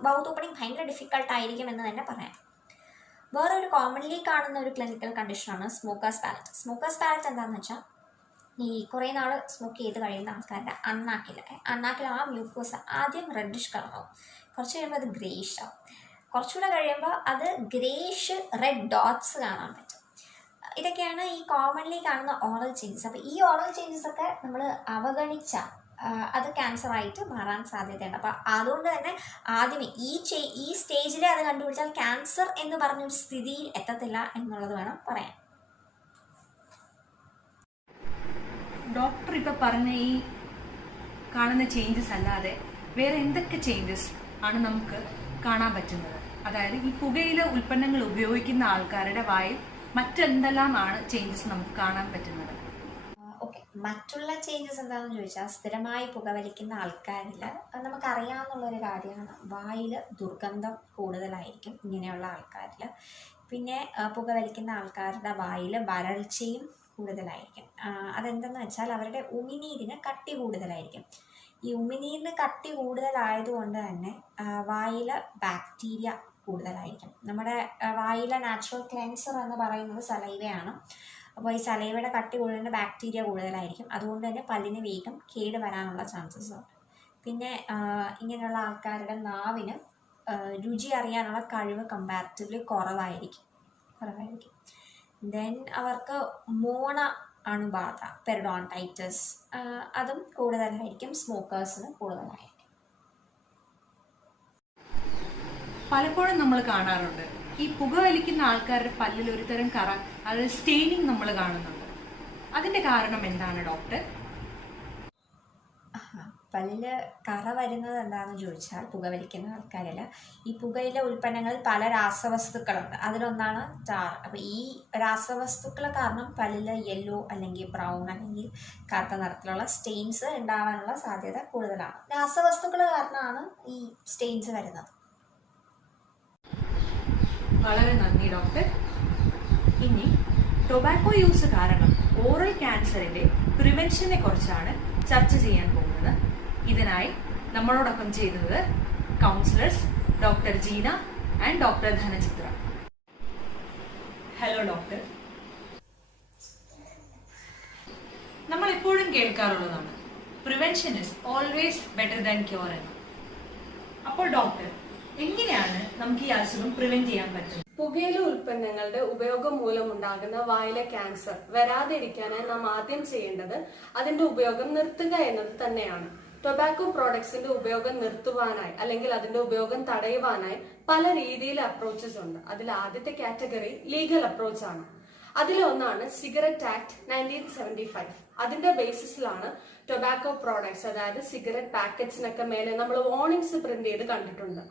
മൗത്ത് ഓപ്പണിങ് ഭയങ്കര ഡിഫിക്കൾട്ടായിരിക്കും എന്ന് തന്നെ പറയാം. വേറൊരു കോമൺലി കാണുന്ന ഒരു ക്ലിനിക്കൽ കണ്ടീഷനാണ് സ്മോക്കേഴ്സ് പാലറ്റ്. സ്മോക്കേഴ്സ് പാലറ്റ് എന്താണെന്ന് വെച്ചാൽ ഈ കുറേ നാൾ സ്മോക്ക് ചെയ്ത് കഴിയുന്ന ആൾക്കാരുടെ അണ്ണാക്കിൽ ആ മ്യൂക്കോസ് ആദ്യം റെഡിഷ് കളറാവും, കുറച്ച് കഴിയുമ്പോൾ അത് ഗ്രേഷ് ആവും, കുറച്ചുകൂടെ കഴിയുമ്പോൾ അത് ഗ്രേഷ് റെഡ് ഡോട്ട്സ് കാണാൻ പറ്റും. ഇതൊക്കെയാണ് ഈ കോമൺലി കാണുന്ന ഓറൽ ചേഞ്ചസ്. അപ്പോൾ ഈ ഓറൽ ചേഞ്ചസ് ഒക്കെ നമ്മൾ അവഗണിച്ചാൽ അത് ക്യാൻസറായിട്ട് മാറാൻ സാധ്യതയുണ്ട്. അപ്പോൾ അതുകൊണ്ട് തന്നെ ആദ്യമേ ഈ സ്റ്റേജിൽ അത് കണ്ടുപിടിച്ചാൽ ക്യാൻസർ എന്ന് പറഞ്ഞൊരു സ്ഥിതിയിൽ എത്തത്തില്ല എന്നുള്ളത് വേണം പറയാൻ. ഡോക്ടർ ഇപ്പോൾ പറഞ്ഞ ഈ കാണുന്ന ചേഞ്ചസ് അല്ലാതെ വേറെ എന്തൊക്കെ ചേഞ്ചസ് ആണ് നമുക്ക് കാണാൻ പറ്റുന്നത്? അതായത് ഈ പുകയില ഉൽപ്പന്നങ്ങൾ ഉപയോഗിക്കുന്ന ആൾക്കാരുടെ വായിൽ മറ്റെന്തെല്ലാമാണ് ചേഞ്ചസ് നമുക്ക് കാണാൻ പറ്റുന്നത്? ഓക്കെ, മറ്റുള്ള ചേഞ്ചസ് എന്താണെന്ന് ചോദിച്ചാൽ സ്ഥിരമായി പുകവലിക്കുന്ന ആൾക്കാരിൽ നമുക്കറിയാവുന്നുള്ളൊരു കാര്യമാണ് വായിൽ ദുർഗന്ധം കൂടുതലായിരിക്കും ഇങ്ങനെയുള്ള ആൾക്കാരിൽ. പിന്നെ പുകവലിക്കുന്ന ആൾക്കാരുടെ വായിൽ വരൾച്ചയും കൂടുതലായിരിക്കും. അതെന്തെന്ന് വെച്ചാൽ അവരുടെ ഉമിനീരിന് കട്ടി കൂടുതലായിരിക്കും. ഈ ഉമിനീരിന് കട്ടി കൂടുതലായതുകൊണ്ട് തന്നെ വായിൽ ബാക്ടീരിയ കൂടുതലായിരിക്കും. നമ്മുടെ വായിലെ നാച്ചുറൽ ക്ലെൻസർ എന്ന് പറയുന്നത് സലൈവയാണ്. അപ്പോൾ ഈ സലൈവയുടെ കട്ടി കൂടുതൽ ബാക്ടീരിയ കൂടുതലായിരിക്കും. അതുകൊണ്ട് തന്നെ പല്ലിന് വേഗം കേട് വരാനുള്ള ചാൻസസ് ഉണ്ട്. പിന്നെ ഇങ്ങനെയുള്ള ആൾക്കാരുടെ നാവിന് രുചി അറിയാനുള്ള കഴിവ് കമ്പാരിറ്റീവ്ലി കുറവായിരിക്കും. ദെൻ അവർക്ക് മോണ അണുബാധ, പെരിഡോൺടൈറ്റിസ്, അതും കൂടുതലായിരിക്കും. സ്മോക്കേഴ്സിന് കൂടുതലായിരിക്കും. പലപ്പോഴും നമ്മൾ കാണാറുണ്ട് ഈ പുകവലിക്കുന്ന ആൾക്കാരുടെ പല്ലിൽ ഒരു തരം കറ, അതായത് സ്റ്റെയിനിങ് നമ്മൾ കാണുന്നുണ്ട്. അതിന്റെ കാരണം എന്താണ് ഡോക്ടർ? പല്ലിൽ കറ വരുന്നത് എന്താണെന്ന് ചോദിച്ചാൽ പുകവലിക്കുന്ന ആൾക്കാരിൽ ഈ പുകയില ഉൽപ്പന്നങ്ങളിൽ പല രാസവസ്തുക്കളുണ്ട്. അതിലൊന്നാണ് ടാർ. അപ്പോൾ ഈ രാസവസ്തുക്കൾ കാരണം പല്ലിൽ യെല്ലോ അല്ലെങ്കിൽ ബ്രൗൺ അല്ലെങ്കിൽ കറുത്ത നിറത്തിലുള്ള സ്റ്റെയിൻസ് ഉണ്ടാവാനുള്ള സാധ്യത കൂടുതലാണ്. രാസവസ്തുക്കൾ കാരണമാണ് ഈ സ്റ്റെയിൻസ് വരുന്നത്. വളരെ നന്ദി ഡോക്ടർ. ഇനി ടൊബാക്കോ യൂസ് കാരണം ഓറൽ ക്യാൻസറിന്റെ പ്രിവെൻഷനെ കുറിച്ചാണ് ചർച്ച ചെയ്യാൻ പോകുന്നത്. ഇതിനായി നമ്മളോടൊപ്പം ചെയ്യുന്നത് counsellors doctor Jeena and doctor Dhanachitra. Hello doctor. കേൾക്കാറുള്ളതാണ്, prevention is always better than cure എന്ന്. അപ്പോൾ ഡോക്ടർ, എങ്ങനെയാണ് നമുക്ക് ഈ അസുഖം പ്രിവെന്റ് ചെയ്യാൻ പറ്റുന്നത്? പുകയില ഉൽപ്പന്നങ്ങളുടെ ഉപയോഗം മൂലമുണ്ടാകുന്ന വായിലെ ക്യാൻസർ വരാതിരിക്കാനായി നാം ആദ്യം ചെയ്യേണ്ടത് അതിന്റെ ഉപയോഗം നിർത്തുക എന്നത് തന്നെയാണ്. ടൊബാക്കോ പ്രോഡക്ട്സിന്റെ ഉപയോഗം നിർത്തുവാനായി അല്ലെങ്കിൽ അതിന്റെ ഉപയോഗം തടയുവാനായി പല രീതിയിലെ അപ്രോച്ചസ് ഉണ്ട്. അതിൽ ആദ്യത്തെ കാറ്റഗറി ലീഗൽ അപ്രോച്ച് ആണ്. അതിലൊന്നാണ് സിഗരറ്റ് ആക്ട് 1975. അതിന്റെ ബേസിസിലാണ് ടൊബാക്കോ പ്രോഡക്ട്സ്, അതായത് സിഗരറ്റ് പാക്കറ്റ്സിനൊക്കെ മേലെ നമ്മൾ വാർണിംഗ്സ് പ്രിന്റ് ചെയ്ത് കണ്ടിട്ടുണ്ട്.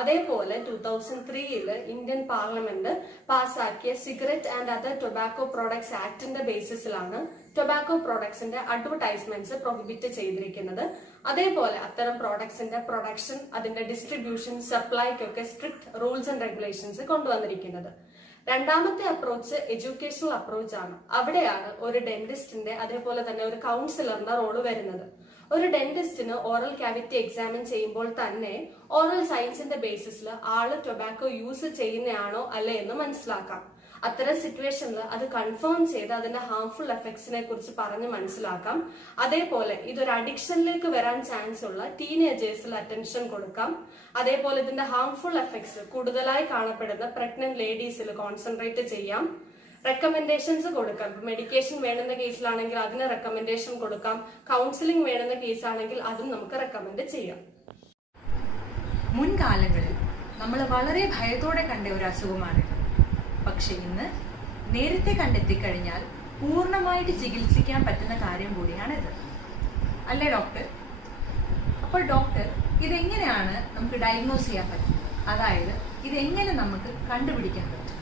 അതേപോലെ 2003 ഇന്ത്യൻ പാർലമെന്റ് പാസാക്കിയ cigarette and other tobacco products ആക്ടിന്റെ ബേസിസിലാണ് ടൊബാക്കോ പ്രോഡക്ട്സിന്റെ അഡ്വർടൈസ്മെന്റ്സ് പ്രൊഹിബിറ്റ് ചെയ്തിരിക്കുന്നത്. അതേപോലെ അത്തരം പ്രോഡക്ട്സിന്റെ പ്രൊഡക്ഷൻ, അതിന്റെ ഡിസ്ട്രിബ്യൂഷൻ, സപ്ലൈക്കൊക്കെ സ്ട്രിക്ട് റൂൾസ് ആൻഡ് റെഗുലേഷൻസ് കൊണ്ടുവന്നിരിക്കുന്നത്. രണ്ടാമത്തെ അപ്രോച്ച് എഡ്യൂക്കേഷണൽ അപ്രോച്ച് ആണ്. അവിടെയാണ് ഒരു ഡെന്റിസ്റ്റിന്റെ അതേപോലെ തന്നെ ഒരു കൗൺസിലറിന്റെ റോള് വരുന്നത്. ഒരു ഡെന്റിസ്റ്റിന് ഓറൽ ക്യാവിറ്റി എക്സാമിൻ ചെയ്യുമ്പോൾ തന്നെ ഓറൽ സയൻസിന്റെ ബേസിസിൽ ആള് ടൊബാക്കോ യൂസ് ചെയ്യുന്നതാണോ അല്ലേ എന്ന് മനസ്സിലാക്കാം. അത്തരം സിറ്റുവേഷനിൽ അത് കൺഫേം ചെയ്ത് അതിന്റെ ഹാർംഫുൾ എഫക്ട്സിനെ കുറിച്ച് പറഞ്ഞ് മനസ്സിലാക്കാം. അതേപോലെ ഇതൊരു അഡിക്ഷനിലേക്ക് വരാൻ ചാൻസ് ഉള്ള ടീനേജേഴ്സിൽ അറ്റൻഷൻ കൊടുക്കാം. അതേപോലെ ഇതിന്റെ ഹാർംഫുൾ എഫക്ട്സ് കൂടുതലായി കാണപ്പെടുന്ന പ്രഗ്നന്റ് ലേഡീസിൽ കോൺസെൻട്രേറ്റ് ചെയ്യാം. റെക്കമെൻഡേഷൻസ് കൊടുക്കാം. മെഡിക്കേഷൻ വേണ്ടുന്ന കേസിലാണെങ്കിൽ അതിന് റെക്കമെൻഡേഷൻ കൊടുക്കാം. കൗൺസിലിംഗ് വേണ്ടുന്ന കേസാണെങ്കിൽ അതും നമുക്ക് റെക്കമെൻഡ് ചെയ്യാം. മുൻകാലങ്ങളിൽ നമ്മൾ വളരെ ഭയത്തോടെ കണ്ട ഒരു അസുഖമാണിത്. പക്ഷെ ഇന്ന് നേരത്തെ കണ്ടെത്തിക്കഴിഞ്ഞാൽ പൂർണ്ണമായിട്ട് ചികിത്സിക്കാൻ പറ്റുന്ന കാര്യം കൂടിയാണിത്, അല്ലേ ഡോക്ടർ? അപ്പോൾ ഡോക്ടർ, ഇതെങ്ങനെയാണ് നമുക്ക് ഡയഗ്നോസ് ചെയ്യാൻ പറ്റുന്നത്? അതായത് ഇതെങ്ങനെ നമുക്ക് കണ്ടുപിടിക്കാൻ പറ്റും?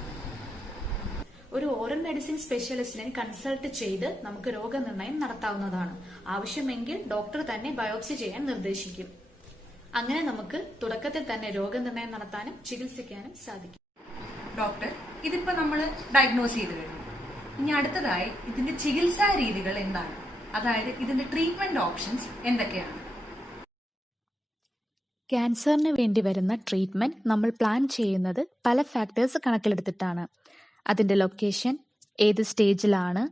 ഒരു ഓറൽ മെഡിസിൻ സ്പെഷ്യലിസ്റ്റിനെ കൺസൾട്ട് ചെയ്ത് നമുക്ക് രോഗനിർണയം നടത്താവുന്നതാണ്. ആവശ്യമെങ്കിൽ ഡോക്ടർ തന്നെ ബയോപ്സി ചെയ്യാൻ നിർദ്ദേശിക്കും. അങ്ങനെ നമുക്ക് തുടക്കത്തിൽ തന്നെ രോഗനിർണയം നടത്താനും ചികിത്സിക്കാനും സാധിക്കും. ഡോക്ടർ, ഇതിപ്പോ നമ്മൾ ഡയഗ്നോസ് ചെയ്ത് കഴിഞ്ഞു. ഇനി അടുത്തതായി ഇതിന്റെ ചികിത്സാ രീതികൾ എന്താണ്? അതായത് ഇതിന്റെ ട്രീറ്റ്മെന്റ് ഓപ്ഷൻസ് എന്തൊക്കെയാണ്? ക്യാൻസറിന് വേണ്ടി വരുന്ന ട്രീറ്റ്മെന്റ് നമ്മൾ പ്ലാൻ ചെയ്യുന്നത് പല ഫാക്ടേഴ്സ് കണക്കിലെടുത്തിട്ടാണ്. അതിൻ്റെ ലൊക്കേഷൻ, ഏത് സ്റ്റേജിലാണ്,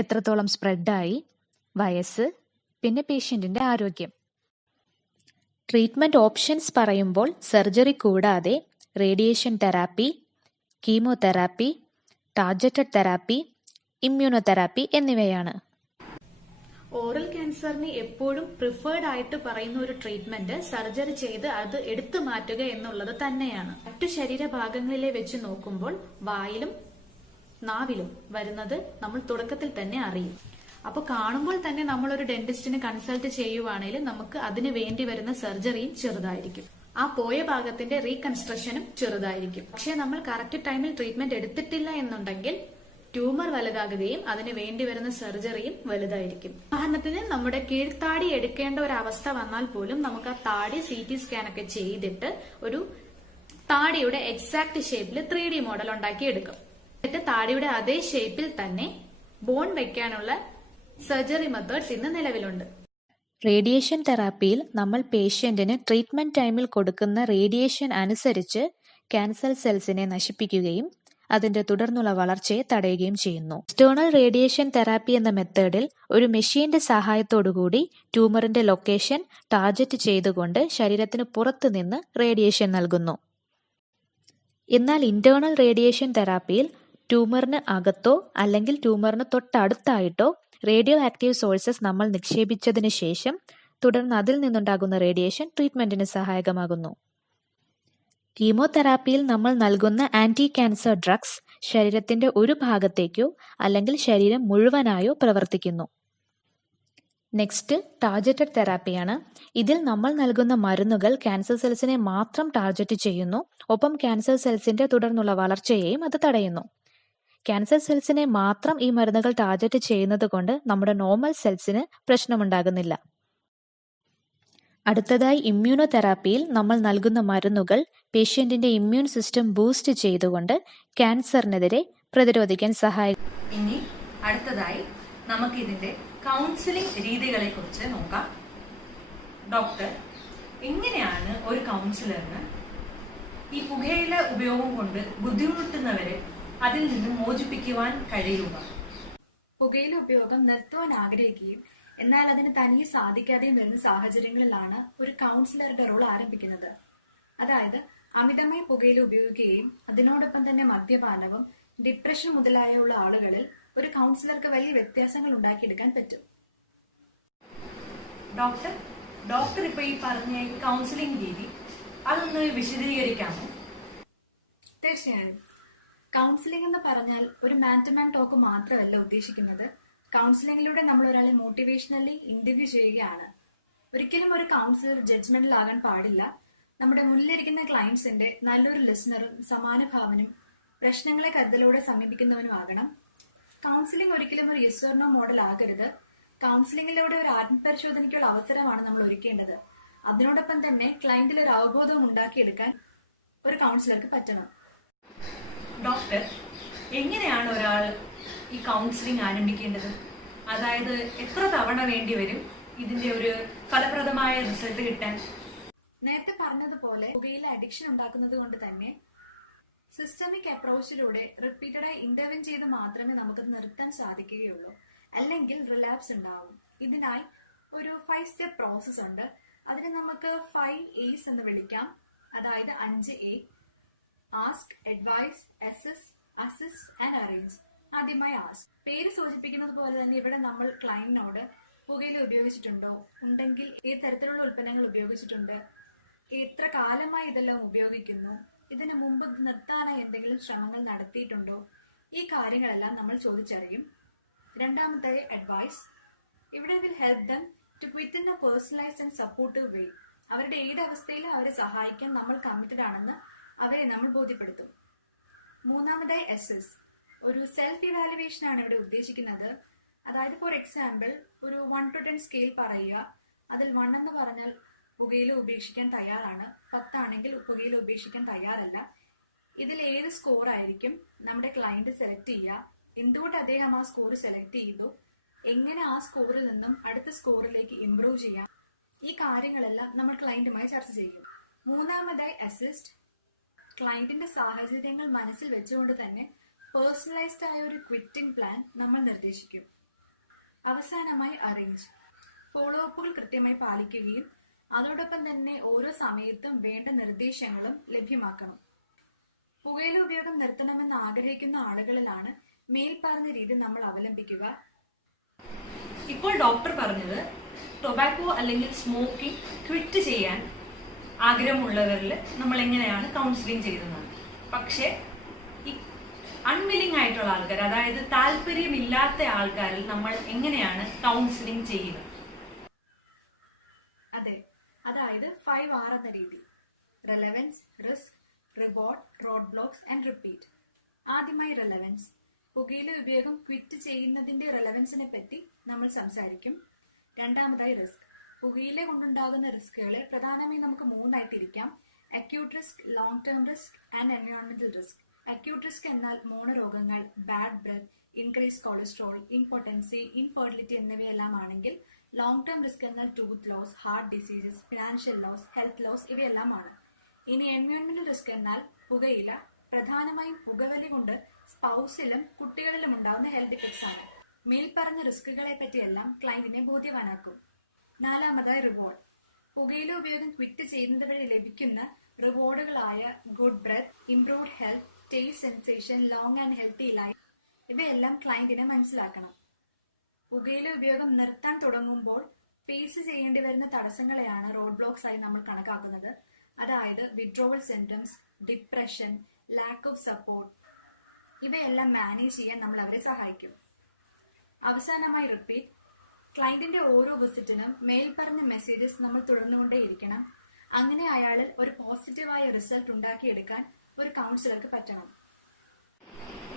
എത്രത്തോളം സ്പ്രെഡായി, വയസ്സ്, പിന്നെ പേഷ്യൻറ്റിൻ്റെ ആരോഗ്യം. ട്രീറ്റ്മെൻറ്റ് ഓപ്ഷൻസ് പറയുമ്പോൾ സർജറി കൂടാതെ radiation therapy, chemotherapy, targeted therapy, immunotherapy എന്നിവയാണ്. ഓറൽ ക്യാൻസറിന് എപ്പോഴും പ്രിഫേർഡ് ആയിട്ട് പറയുന്ന ഒരു ട്രീറ്റ്മെന്റ് സർജറി ചെയ്ത് അത് എടുത്തു മാറ്റുക എന്നുള്ളത് തന്നെയാണ്. മറ്റു ശരീരഭാഗങ്ങളിലെ വെച്ച് നോക്കുമ്പോൾ വായിലും നാവിലും വരുന്നത് നമ്മൾ തുടക്കത്തിൽ തന്നെ അറിയും. അപ്പോൾ കാണുമ്പോൾ തന്നെ നമ്മളൊരു ഡെന്റിസ്റ്റിനെ കൺസൾട്ട് ചെയ്യുവാണെങ്കിൽ നമുക്ക് അതിന് വേണ്ടി വരുന്ന സർജറിയും ചെറുതായിരിക്കും. ആ പോയ ഭാഗത്തിന്റെ റീകൺസ്ട്രക്ഷനും ചെറുതായിരിക്കും. പക്ഷെ നമ്മൾ കറക്റ്റ് ടൈമിൽ ട്രീറ്റ്മെന്റ് എടുത്തിട്ടില്ല എന്നുണ്ടെങ്കിൽ ട്യൂമർ വലുതാകുകയും അതിന് വേണ്ടി വരുന്ന സർജറിയും വലുതായിരിക്കും. ഉദാഹരണത്തിന് നമ്മുടെ കീഴ്ത്താടി എടുക്കേണ്ട ഒരു അവസ്ഥ വന്നാൽ പോലും നമുക്ക് ആ താടി CT സ്കാൻ ഒക്കെ ചെയ്തിട്ട് ഒരു താടിയുടെ എക്സാക്ട് ഷേപ്പിൽ 3D മോഡൽ ഉണ്ടാക്കി എടുക്കും. എന്നിട്ട് താടിയുടെ അതേ ഷേപ്പിൽ തന്നെ ബോൺ വെക്കാനുള്ള സർജറി മെത്തേഡ്സ് ഇന്ന് നിലവിലുണ്ട്. റേഡിയേഷൻ തെറാപ്പിയിൽ നമ്മൾ പേഷ്യന്റിന് ട്രീറ്റ്മെന്റ് ടൈമിൽ കൊടുക്കുന്ന റേഡിയേഷൻ അനുസരിച്ച് ക്യാൻസർ സെൽസിനെ നശിപ്പിക്കുകയും അതിന്റെ തുടർന്നുള്ള വളർച്ചയെ തടയുകയും ചെയ്യുന്നു. എക്സ്റ്റേണൽ റേഡിയേഷൻ തെറാപ്പി എന്ന മെത്തേഡിൽ ഒരു മെഷീന്റെ സഹായത്തോടുകൂടി ട്യൂമറിന്റെ ലൊക്കേഷൻ ടാർഗറ്റ് ചെയ്തുകൊണ്ട് ശരീരത്തിന് പുറത്തു നിന്ന് റേഡിയേഷൻ നൽകുന്നു. എന്നാൽ ഇന്റേണൽ റേഡിയേഷൻ തെറാപ്പിയിൽ ട്യൂമറിന് അകത്തോ അല്ലെങ്കിൽ ട്യൂമറിന് തൊട്ടടുത്തായിട്ടോ റേഡിയോ ആക്റ്റീവ് സോഴ്സസ് നമ്മൾ നിക്ഷേപിച്ചതിന് ശേഷം തുടർന്ന് അതിൽ നിന്നുണ്ടാകുന്ന റേഡിയേഷൻ ട്രീറ്റ്മെന്റിന് സഹായകമാകുന്നു. കീമോതെറാപ്പിയിൽ നമ്മൾ നൽകുന്ന ആന്റി ക്യാൻസർ ഡ്രഗ്സ് ശരീരത്തിന്റെ ഒരു ഭാഗത്തേക്കോ അല്ലെങ്കിൽ ശരീരം മുഴുവനായോ പ്രവർത്തിക്കുന്നു. നെക്സ്റ്റ് ടാർഗറ്റഡ് തെറാപ്പിയാണ്. ഇതിൽ നമ്മൾ നൽകുന്ന മരുന്നുകൾ ക്യാൻസർ സെൽസിനെ മാത്രം ടാർഗറ്റ് ചെയ്യുന്നു. ഒപ്പം ക്യാൻസർ സെൽസിന്റെ തുടർന്നുള്ള വളർച്ചയെയും അത് തടയുന്നു. ക്യാൻസർ സെൽസിനെ മാത്രം ഈ മരുന്നുകൾ ടാർഗറ്റ് ചെയ്യുന്നത് കൊണ്ട് നമ്മുടെ നോർമൽ സെൽസിന് പ്രശ്നമുണ്ടാകുന്നില്ല. അടുത്തതായി ഇമ്മ്യൂണോതെറാപ്പിയിൽ നമ്മൾ നൽകുന്ന മരുന്നുകൾ പേഷ്യന്റിന്റെ ഇമ്മ്യൂൺ സിസ്റ്റം ബൂസ്റ്റ് ചെയ്തുകൊണ്ട് ക്യാൻസറിനെതിരെ പ്രതിരോധിക്കാൻ സഹായിക്കും. ഇനി അടുത്തതായി നമുക്ക് ഇതിന്റെ കൗൺസിലിംഗ് രീതികളെ കുറിച്ച് നോക്കാം. ഡോക്ടർ, എങ്ങനെയാണ് ഒരു കൗൺസിലറിന് ഈ പുകയില ഉപയോഗം കൊണ്ട് ബുദ്ധിമുട്ടുന്നവരെ അതിൽ നിന്ന് മോചിപ്പിക്കുവാൻ കഴിയുക? പുകയില ഉപയോഗം നിർത്തുവാൻ ആഗ്രഹിക്കുകയും എന്നാൽ അതിന് തനിയെ സാധിക്കാതെയും വരുന്ന സാഹചര്യങ്ങളിലാണ് ഒരു കൗൺസിലറുടെ റോൾ ആരംഭിക്കുന്നത്. അതായത് അമിതമായി പുകയില ഉപയോഗിക്കുകയും അതിനോടൊപ്പം തന്നെ മദ്യപാനവും ഡിപ്രഷൻ മുതലായുള്ള ആളുകളിൽ ഒരു കൗൺസിലർക്ക് വലിയ വ്യത്യാസങ്ങൾ ഉണ്ടാക്കിയെടുക്കാൻ പറ്റും. ഡോക്ടർ ഇപ്പൊ ഈ പറഞ്ഞ കൗൺസിലിംഗ് രീതി അതൊന്ന് വിശദീകരിക്കാമോ? തീർച്ചയായും. കൗൺസിലിംഗ് എന്ന് പറഞ്ഞാൽ ഒരു മാൻ ടു മാൻ ടോക്ക് മാത്രമല്ല ഉദ്ദേശിക്കുന്നത്. കൗൺസിലിംഗിലൂടെ നമ്മൾ ഒരാളെ മോട്ടിവേഷണലി ഇന്റർവ്യൂ ചെയ്യുകയാണ്. ഒരിക്കലും ഒരു കൗൺസിലർ ജഡ്ജ്മെന്റിൽ ആകാൻ പാടില്ല. നമ്മുടെ മുന്നിലിരിക്കുന്ന ക്ലയൻസിന്റെ നല്ലൊരു ലിസണറും സമാനുഭാവനും പ്രശ്നങ്ങളെ കരുതലോടെ സമീപിക്കുന്നവനും ആകണം. കൗൺസിലിംഗ് ഒരിക്കലും ഒരു യെസ് ഓർ നോ മോഡൽ ആകരുത്. കൗൺസിലിംഗിലൂടെ ഒരു ആത്മപരിശോധനയ്ക്കുള്ള അവസരമാണ് നമ്മൾ ഒരുക്കേണ്ടത്. അതിനോടൊപ്പം തന്നെ ക്ലയന്റിൽ ഒരു അവബോധവും ഉണ്ടാക്കിയെടുക്കാൻ ഒരു കൗൺസിലർക്ക് പറ്റണം. ഡോക്ടർ, എങ്ങനെയാണ് ഒരാൾ ഈ കൗൺസിലിംഗ് ആരംഭിക്കേണ്ടത്? അതായത് എത്ര തവണ വേണ്ടി വരും ഇതിന്റെ ഒരു ഫലപ്രദമായ റിസൾട്ട് കിട്ടാൻ? നേരത്തെ പറഞ്ഞതുപോലെ പുകയില അഡിക്ഷൻ ഉണ്ടാക്കുന്നത് കൊണ്ട് തന്നെ സിസ്റ്റമിക് അപ്രോച്ചിലൂടെ റിപ്പീറ്റഡായി ഇന്റർവെൻ ചെയ്ത് മാത്രമേ നമുക്കത് നിർത്താൻ സാധിക്കുകയുള്ളൂ. അല്ലെങ്കിൽ റിലാപ്സ് ഉണ്ടാവും. ഇതിനായി ഒരു 5 സ്റ്റെപ്പ് പ്രോസസ് ഉണ്ട്. അതിനെ നമുക്ക് 5 A's എന്ന് വിളിക്കാം. അതായത് 5A: ask, advise, assist and arrange. ആദ്യമായി ആസ്ക്. പേര് സൂചിപ്പിക്കുന്നത് പോലെ തന്നെ ഇവിടെ നമ്മൾ ക്ലയന്റിനോട് പുകയില ഉപയോഗിച്ചിട്ടുണ്ടോ, ഉണ്ടെങ്കിൽ ഏത് തരത്തിലുള്ള ഉൽപ്പന്നങ്ങൾ ഉപയോഗിച്ചിട്ടുണ്ട്, എത്ര കാലമായി ഇതെല്ലാം ഉപയോഗിക്കുന്നു, ഇതിനു മുമ്പ് നിർത്താനായി എന്തെങ്കിലും ശ്രമങ്ങൾ നടത്തിയിട്ടുണ്ടോ, ഈ കാര്യങ്ങളെല്ലാം നമ്മൾ ചോദിച്ചറിയും. രണ്ടാമത്തെ അഡ്വൈസ്. ഇവിടെ will help them to quit in a personalised and supportive way. അവരുടെ ഏത് അവസ്ഥയിലും അവരെ സഹായിക്കാൻ നമ്മൾ കമ്മിറ്റഡ് ആണെന്ന് അവരെ നമ്മൾ ബോധ്യപ്പെടുത്തും. മൂന്നാമതായി അസസ്. ഒരു സെൽഫ് ഇവാലുവേഷൻ ആണ് ഇവിടെ ഉദ്ദേശിക്കുന്നത്. അതായത് ഫോർ എക്സാമ്പിൾ ഒരു 1 to 10 സ്കെയിൽ പറയുക. അതിൽ 1 എന്ന് പറഞ്ഞാൽ പുകയില ഉപേക്ഷിക്കാൻ തയ്യാറാണ്, 10 ആണെങ്കിൽ പുകയില ഉപേക്ഷിക്കാൻ തയ്യാറല്ല. ഇതിൽ ഏത് സ്കോർ ആയിരിക്കും നമ്മുടെ ക്ലയന്റ് സെലക്ട് ചെയ്യുക, എന്തുകൊണ്ട് അദ്ദേഹം ആ സ്കോർ സെലക്ട് ചെയ്തു, എങ്ങനെ ആ സ്കോറിൽ നിന്നും അടുത്ത സ്കോറിലേക്ക് ഇംപ്രൂവ് ചെയ്യാം, ഈ കാര്യങ്ങളെല്ലാം നമ്മൾ ക്ലയന്റുമായി ചർച്ച ചെയ്യും. മൂന്നാമതായി അസിസ്റ്റ്. ക്ലയന്റിന്റെ സാഹചര്യങ്ങൾ മനസ്സിൽ വെച്ചുകൊണ്ട് തന്നെ പേഴ്സണലൈസ്ഡ് ആയ ഒരു ക്വിറ്റിംഗ് പ്ലാൻ നമ്മൾ നിർദ്ദേശിക്കും. അവസാനമായി അറേഞ്ച്. ഫോളോ അപ്പുകൾ കൃത്യമായി പാലിക്കുകയും അതോടൊപ്പം തന്നെ ഓരോ സമയത്തും വേണ്ട നിർദ്ദേശങ്ങളും ലഭ്യമാക്കണം. പുകയില ഉപയോഗം നിർത്തണമെന്ന് ആഗ്രഹിക്കുന്ന ആളുകളിലാണ് മേൽപ്പറഞ്ഞ രീതി നമ്മൾ അവലംബിക്കുക. ഇപ്പോൾ ഡോക്ടർ പറഞ്ഞത് ടൊബാക്കോ അല്ലെങ്കിൽ സ്മോക്കിംഗ് ക്വിറ്റ് ചെയ്യാൻ ആഗ്രഹമുള്ളവരിൽ നമ്മൾ എങ്ങനെയാണ് കൗൺസിലിംഗ് ചെയ്യുന്നത്. പക്ഷേ ഈ അൺവില്ലിംഗ് ആയിട്ടുള്ള ആൾക്കാർ, അതായത് താല്പര്യമില്ലാത്ത ആൾക്കാരിൽ നമ്മൾ എങ്ങനെയാണ് കൗൺസിലിംഗ് ചെയ്യുക? അതെ, അതായത് 5R എന്ന രീതി. Relevance, risk, reward, road blocks and repeat. ആദ്യമായി റെലവൻസ്. പുകയില ഉപയോഗം ക്വിറ്റ് ചെയ്യുന്നതിന്റെ റെലവൻസിനെ പറ്റി നമ്മൾ സംസാരിക്കും. രണ്ടാമതായി റിസ്ക്. പുകയില കൊണ്ടുണ്ടാകുന്ന റിസ്കുകളെ പ്രധാനമായും നമുക്ക് 3 ആയി തിരിക്കാം: acute risk, long term risk and എൻവയോൺമെന്റൽ റിസ്ക്. അക്യൂട്ട് റിസ്ക് എന്നാൽ മോണരോഗങ്ങൾ, bad breath, increase cholesterol, impotency, infertility എന്നിവയെല്ലാം ആണെങ്കിൽ ലോങ് ടേം റിസ്ക് എന്നാൽ tooth loss, heart diseases, financial loss, health loss ഇവയെല്ലാം ആണ്. ഇനി എൻവയോൺമെന്റൽ റിസ്ക് എന്നാൽ പുകയില, പ്രധാനമായും പുകവലി കൊണ്ട് സ്പൗസിലും കുട്ടികളിലും ഉണ്ടാകുന്ന ഹെൽത്ത് ഇഫക്ട്സ് ആണ്. മേൽപ്പറഞ്ഞ റിസ്കുകളെ പറ്റിയെല്ലാം ക്ലയന്റിനെ ബോധ്യവാനാക്കും. നാലാമതായി റിവാർഡ്. പുകയില ഉപയോഗം ക്വിറ്റ് ചെയ്യുന്നത് വഴി ലഭിക്കുന്ന റിവാർഡുകളായ good breath, improved health, taste sensation, long and healthy life ഇവയെല്ലാം ക്ലയന്റിനെ മനസ്സിലാക്കണം. പുകയില ഉപയോഗം നിർത്താൻ തുടങ്ങുമ്പോൾ ഫേസ് ചെയ്യേണ്ടി വരുന്ന തടസ്സങ്ങളെയാണ് റോഡ് ബ്ലോക്സ് ആയി നമ്മൾ കണക്കാക്കുന്നത്. അതായത് withdrawal symptoms, depression, lack of support ഇവയെല്ലാം മാനേജ് ചെയ്യാൻ നമ്മൾ അവരെ സഹായിക്കും. അവസാനമായി റിപ്പീറ്റ്. ക്ലയന്റിന്റെ ഓരോ വിസിറ്റിനും മേൽപ്പറഞ്ഞ മെസ്സേജസ് നമ്മൾ തുടർന്നുകൊണ്ടേയിരിക്കണം. അങ്ങനെ അയാളിൽ ഒരു പോസിറ്റീവായ റിസൾട്ട് ഉണ്ടാക്കിയെടുക്കാൻ ഒരു കൗൺസിലർക്ക് പറ്റണം.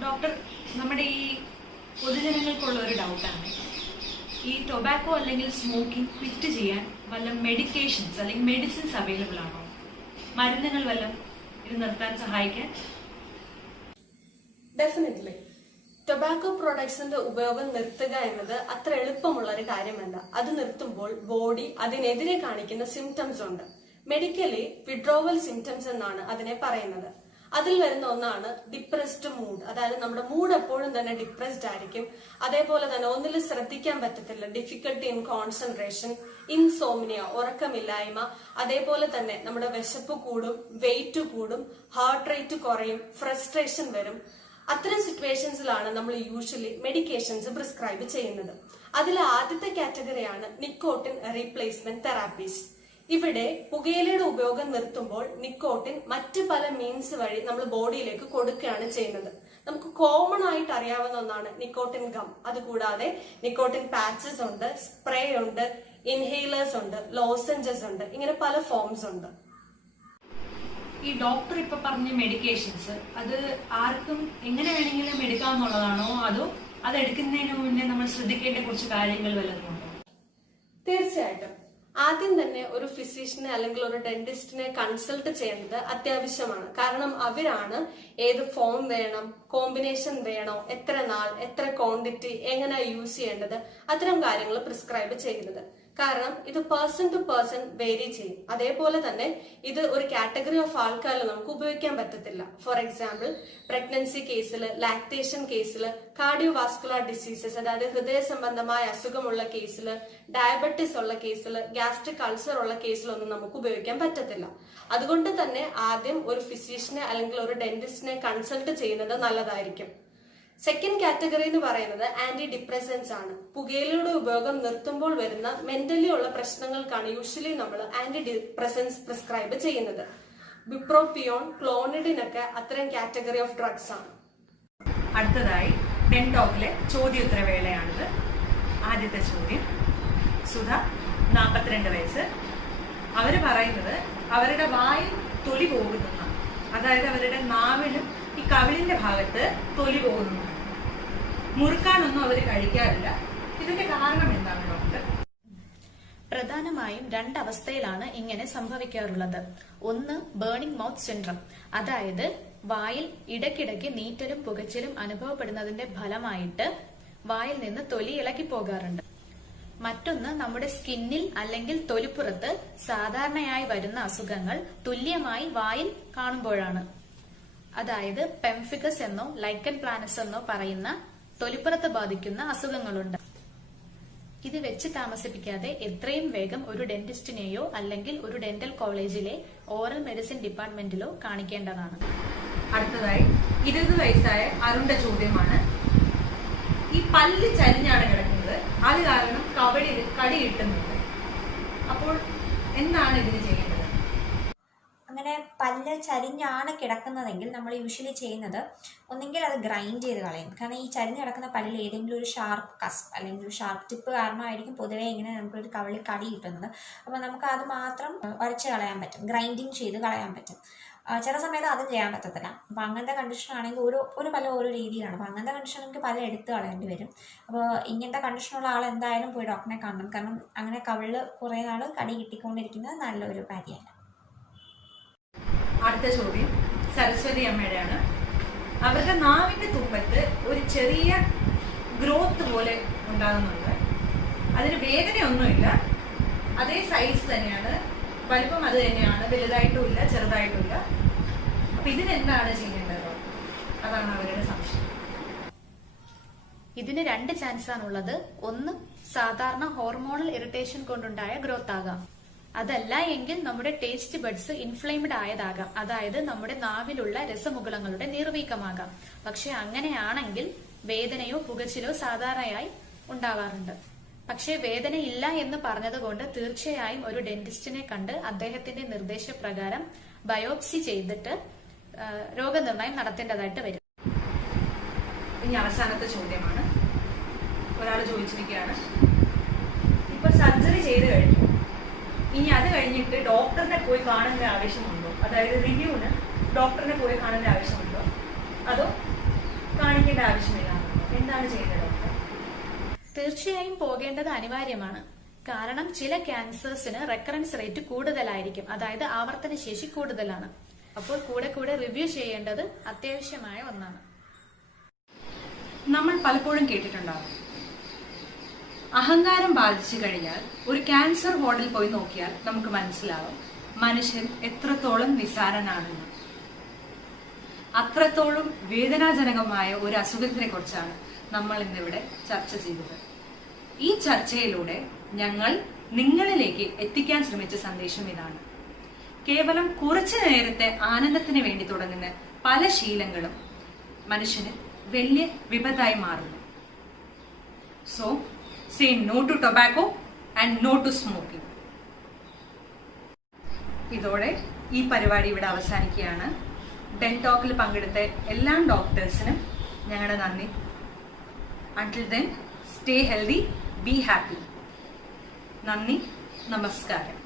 ഡോക്ടർ, നമ്മുടെ ഈ പൊതുജനങ്ങൾക്കുള്ള ഒരു ഡൗട്ടാണ്, ഈ ടൊബാക്കോ അല്ലെങ്കിൽ സ്മോക്കിംഗ് ക്വിറ്റ് ചെയ്യാൻ വല്ല മെഡിക്കേഷൻസ് അല്ലെങ്കിൽ മെഡിസിൻസ് അവൈലബിൾ ആണോ? മരുന്നുകൾ വല്ലതും ഇത് നിർത്താൻ സഹായിക്കാൻ? ഡെഫിനറ്റ്ലി. ടൊബാക്കോ പ്രോഡക്ട്സിന്റെ ഉപയോഗം നിർത്തുക എന്നത് അത്ര എളുപ്പമുള്ള ഒരു കാര്യമല്ല. അത് നിർത്തുമ്പോൾ ബോഡി അതിനെതിരെ കാണിക്കുന്ന സിംറ്റംസ് ഉണ്ട്. മെഡിക്കലി വിഡ്രോവൽ സിംറ്റംസ് എന്നാണ് അതിനെ പറയുന്നത്. അതിൽ വരുന്ന ഒന്നാണ് ഡിപ്രസ്ഡ് മൂഡ്. അതായത് നമ്മുടെ മൂഡ് എപ്പോഴും തന്നെ ഡിപ്രസ്ഡ് ആയിരിക്കും. അതേപോലെ തന്നെ ഒന്നിൽ ശ്രദ്ധിക്കാൻ പറ്റത്തില്ല, ഡിഫിക്കൽട്ടി ഇൻ കോൺസെൻട്രേഷൻ, ഇൻസോംനിയ, ഉറക്കമില്ലായ്മ. അതേപോലെ തന്നെ നമ്മുടെ വിശപ്പ് കൂടും, വെയിറ്റ് കൂടും, ഹാർട്ട് റേറ്റ് കുറയും, ഫ്രസ്ട്രേഷൻ വരും. അത്തരം സിറ്റുവേഷൻസിലാണ് നമ്മൾ യൂഷ്വലി മെഡിക്കേഷൻസ് പ്രിസ്ക്രൈബ് ചെയ്യുന്നത്. അതിൽ ആദ്യത്തെ കാറ്റഗറിയാണ് നിക്കോട്ടിൻ റീപ്ലേസ്മെന്റ് തെറാപ്പീസ്. ഇവിടെ പുകയിലയുടെ ഉപയോഗം നിർത്തുമ്പോൾ നിക്കോട്ടിൻ മറ്റ് പല മീൻസ് വഴി നമ്മൾ ബോഡിയിലേക്ക് കൊടുക്കുകയാണ് ചെയ്യുന്നത്. നമുക്ക് കോമൺ ആയിട്ട് അറിയാവുന്ന ഒന്നാണ് നിക്കോട്ടിൻ ഗം. അതുകൂടാതെ നിക്കോട്ടിൻ പാച്ചസ് ഉണ്ട്, സ്പ്രേ ഉണ്ട്, ഇൻഹേലേഴ്സ് ഉണ്ട്, ലോസഞ്ചസ് ഉണ്ട്. ഇങ്ങനെ പല ഫോംസ് ഉണ്ട്. ഈ ഡോക്ടർ ഇപ്പൊ പറഞ്ഞ മെഡിക്കേഷൻസ് അത് ആർക്കും എങ്ങനെ വേണമെങ്കിലും എടുക്കാവുന്നതാണോ, അതോ അത് എടുക്കുന്നതിന് മുന്നേ നമ്മൾ ശ്രദ്ധിക്കേണ്ട കുറച്ച് കാര്യങ്ങൾ വല്ലതുമുണ്ടോ? തീർച്ചയായിട്ടും. ആദ്യം തന്നെ ഒരു ഫിസിഷ്യനെ അല്ലെങ്കിൽ ഒരു ഡെന്റിസ്റ്റിനെ കൺസൾട്ട് ചെയ്യേണ്ടത് അത്യാവശ്യമാണ്. കാരണം അവരാണ് ഏത് ഫോം വേണം, കോമ്പിനേഷൻ വേണോ, എത്ര നാൾ, എത്ര ക്വാണ്ടിറ്റി, എങ്ങനെ യൂസ് ചെയ്യേണ്ടത്, അത്തരം കാര്യങ്ങൾ പ്രിസ്ക്രൈബ് ചെയ്യുന്നത്. കാരണം ഇത് പേഴ്സൺ ടു പേഴ്സൺ വേരി ചെയ്യും. അതേപോലെ തന്നെ ഇത് ഒരു കാറ്റഗറി ഓഫ് ആൾക്കാരിൽ നമുക്ക് ഉപയോഗിക്കാൻ പറ്റത്തില്ല. ഫോർ എക്സാമ്പിൾ, പ്രഗ്നൻസി കേസിൽ, ലാക്ടേഷൻ കേസിൽ, കാർഡിയോവാസ്കുലർ ഡിസീസസ് അതായത് ഹൃദയ സംബന്ധമായ അസുഖമുള്ള കേസിൽ, ഡയബറ്റിസ് ഉള്ള കേസിൽ, ഗ്യാസ്ട്രിക് അൾസർ ഉള്ള കേസിലൊന്നും നമുക്ക് ഉപയോഗിക്കാൻ പറ്റത്തില്ല. അതുകൊണ്ട് തന്നെ ആദ്യം ഒരു ഫിസിഷ്യനെ അല്ലെങ്കിൽ ഒരു ഡെന്റിസ്റ്റിനെ കൺസൾട്ട് ചെയ്യുന്നത് നല്ലതായിരിക്കും. സെക്കൻഡ് കാറ്റഗറി എന്ന് പറയുന്നത് ആന്റി ഡിപ്രസൻസ് ആണ്. പുകയിലയുടെ ഉപയോഗം നിർത്തുമ്പോൾ വരുന്ന മെന്റലി ഉള്ള പ്രശ്നങ്ങൾക്കാണ് യൂഷ്വലി നമ്മൾ ആന്റി ഡിപ്രസൻസ് പ്രിസ്ക്രൈബ് ചെയ്യുന്നത്. ബിപ്രോപിയോൺ, ക്ലോണിഡിൻ ഒക്കെ അത്തരം കാറ്റഗറി ഓഫ് ഡ്രഗ്സ് ആണ്. അടുത്തതായി ഡെൻടോക്കിലെ ചോദ്യോത്തരവേളയാണിത്. ആദ്യത്തെ ചോദ്യം, സുധ, 42 വയസ്സ്. അവര് പറയുന്നത് അവരുടെ വായിൽ തൊലി പോകുന്നതാണ്. അതായത് അവരുടെ നാവിലും ഈ കവിളിന്റെ ഭാഗത്ത് തൊലി പോകുന്നതാണ്. മുറുക്കാനൊന്നും അവർ കഴിക്കാറില്ല. ഇതിന്റെ കാരണം എന്താണ് ഡോക്ടർ? പ്രധാനമായും രണ്ടവസ്ഥയിലാണ് ഇങ്ങനെ സംഭവിക്കാറുള്ളത്. ഒന്ന് ബേണിംഗ് മൗത്ത് സിൻഡ്രം, അതായത് വായിൽ ഇടയ്ക്കിടയ്ക്ക് നീറ്റലും പുകച്ചിലും അനുഭവപ്പെടുന്നതിന്റെ ഫലമായിട്ട് വായിൽ നിന്ന് തൊലി ഇളകി പോകാറുണ്ട്. മറ്റൊന്ന് നമ്മുടെ സ്കിന്നിൽ അല്ലെങ്കിൽ തൊലിപ്പുറത്ത് സാധാരണയായി വരുന്ന അസുഖങ്ങൾ തുല്യമായി വായിൽ കാണുമ്പോഴാണ്. അതായത് പെംഫിഗസ് എന്നോ ലൈക്കൻ പ്ലാനസ് എന്നോ പറയുന്ന തൊലിപ്പുറത്ത് ബാധിക്കുന്ന അസുഖങ്ങളുണ്ട്. ഇത് വെച്ച് താമസിപ്പിക്കാതെ എത്രയും വേഗം ഒരു ഡെന്റിസ്റ്റിനെയോ അല്ലെങ്കിൽ ഒരു ഡെന്റൽ കോളേജിലെ ഓറൽ മെഡിസിൻ ഡിപ്പാർട്ട്മെന്റിലോ കാണിക്കേണ്ടതാണ്. അടുത്തതായി 20 വയസ്സായ അരുണിന്റെ ചോദ്യമാണ്. ഈ പല്ല് ചരിഞ്ഞാണ് കിടക്കുന്നത്, അത് കാരണം കടി കിട്ടുന്നുണ്ട്. അപ്പോൾ എന്താണ് ഇതിന് ചെയ്യേണ്ടത്? അങ്ങനെ പല്ല് ചരിഞ്ഞാണ് കിടക്കുന്നതെങ്കിൽ നമ്മൾ യൂഷ്വലി ചെയ്യുന്നത് ഒന്നെങ്കിൽ അത് ഗ്രൈൻഡ് ചെയ്ത് കളയും. കാരണം ഈ ചരിഞ്ഞ് കിടക്കുന്ന പല്ലിൽ ഏതെങ്കിലും ഒരു ഷാർപ്പ് കസ്പ് അല്ലെങ്കിൽ ഒരു ഷാർപ്പ് ടിപ്പ് കാരണമായിരിക്കും പൊതുവേ ഇങ്ങനെ നമുക്കൊരു കവിളിൽ കടി കിട്ടുന്നത്. അപ്പോൾ നമുക്ക് അത് മാത്രം ഉരച്ച് കളയാൻ പറ്റും, ഗ്രൈൻഡിങ് ചെയ്ത് കളയാൻ പറ്റും. ചില സമയത്ത് അതും ചെയ്യാൻ പറ്റത്തില്ല. അപ്പോൾ അങ്ങനത്തെ കണ്ടീഷൻ ആണെങ്കിൽ ഒരു പല ഓരോ രീതിയിലാണ്. അപ്പോൾ അങ്ങനത്തെ കണ്ടീഷൻ നമുക്ക് പല എടുത്ത് കളയേണ്ടി വരും. അപ്പോൾ ഇങ്ങനത്തെ കണ്ടീഷനുള്ള ആൾ എന്തായാലും പോയി ഡോക്ടറിനെ കാണണം. കാരണം അങ്ങനെ കവിളിൽ കുറേ നാൾ കടി കിട്ടിക്കൊണ്ടിരിക്കുന്നത് നല്ലൊരു കാര്യമല്ല. അടുത്ത ചോദ്യം സരസ്വതി അമ്മയുടെയാണ്. അവരുടെ നാവിന്റെ തുമ്പത്ത് ഒരു ചെറിയ ഗ്രോത്ത് പോലെ ഉണ്ടാകുന്നുണ്ട്. അതിന് വേദനയൊന്നുമില്ല, അതേ സൈസ് തന്നെയാണ്, വലിപ്പം അത് തന്നെയാണ്, വലുതായിട്ടുമില്ല ചെറുതായിട്ടുമില്ല. അപ്പൊ ഇതിനെന്താണ് ചെയ്യേണ്ടത്? അതാണ് അവരുടെ സംശയം. ഇതിന് 2 ചാൻസാണുള്ളത്. ഒന്ന് സാധാരണ ഹോർമോണൽ ഇറിറ്റേഷൻ കൊണ്ടുണ്ടായ ഗ്രോത്ത് ആകാം. അതല്ല എങ്കിൽ നമ്മുടെ ടേസ്റ്റ് ബഡ്സ് ഇൻഫ്ലെയിംഡ് ആയതാകാം. അതായത് നമ്മുടെ നാവിലുള്ള രസമുകുളങ്ങളുടെ നീർവീക്കമാകാം. പക്ഷെ അങ്ങനെയാണെങ്കിൽ വേദനയോ പുകച്ചിലോ സാധാരണയായി ഉണ്ടാവാറുണ്ട്. പക്ഷേ വേദനയില്ല എന്ന് പറഞ്ഞതുകൊണ്ട് തീർച്ചയായും ഒരു ഡെന്റിസ്റ്റിനെ കണ്ട് അദ്ദേഹത്തിന്റെ നിർദ്ദേശപ്രകാരം ബയോപ്സി ചെയ്തിട്ട് രോഗനിർണയം നടത്തേണ്ടതായിട്ട് വരും. ഇനി അവസാനത്തെ ചോദ്യമാണ്. ഒരാൾ ചോദിച്ചിരിക്കുകയാണ്, ഇപ്പൊ സർജറി ചെയ്ത് കഴിഞ്ഞു, ഇനി അത് കഴിഞ്ഞിട്ട് ഡോക്ടറിനെ പോയി കാണേണ്ട ആവശ്യമുണ്ടോ? അതായത് റിവ്യൂവിന് ഡോക്ടറിനെ പോയി കാണേണ്ട ആവശ്യമുണ്ടോ, അതോ കാണിക്കേണ്ട ആവശ്യമില്ലാന്നോ? എന്താണ് ചെയ്യേണ്ടത് ഡോക്ടർ? തീർച്ചയായും പോകേണ്ടത് അനിവാര്യമാണ്. കാരണം ചില ക്യാൻസേഴ്സിന് റെക്കറൻസ് റേറ്റ് കൂടുതലായിരിക്കും, അതായത് ആവർത്തന ശേഷി കൂടുതലാണ്. അപ്പോൾ കൂടെ റിവ്യൂ ചെയ്യേണ്ടത് അത്യാവശ്യമായ ഒന്നാണ്. നമ്മൾ പലപ്പോഴും കേട്ടിട്ടുണ്ടാവും, അഹങ്കാരം ബാധിച്ചു കഴിഞ്ഞാൽ ഒരു ക്യാൻസർ വാർഡിൽ പോയി നോക്കിയാൽ നമുക്ക് മനസ്സിലാവും മനുഷ്യൻ എത്രത്തോളം നിസ്സാരനാണെന്ന്. അത്രത്തോളം വേദനാജനകമായ ഒരു അസുഖത്തിനെ കുറിച്ചാണ് നമ്മൾ ഇന്നിവിടെ ചർച്ച ചെയ്തത്. ഈ ചർച്ചയിലൂടെ ഞങ്ങൾ നിങ്ങളിലേക്ക് എത്തിക്കാൻ ശ്രമിച്ച സന്ദേശം ഇതാണ്: കേവലം കുറച്ചു നേരത്തെ ആനന്ദത്തിന് വേണ്ടി തുടങ്ങുന്ന പല ശീലങ്ങളും മനുഷ്യന് വലിയ വിപത്തായി മാറുന്നു. So say no to tobacco and no to smoking. ഇതോടെ ഈ പരിപാടി ഇവിടെ അവസാനിക്കുകയാണ്. ഡെൻ ടോക്കിൽ പങ്കെടുത്ത എല്ലാ ഡോക്ടേഴ്സിനും ഞങ്ങളുടെ നന്ദി. Until then, stay healthy, be happy. നന്ദി, നമസ്കാരം.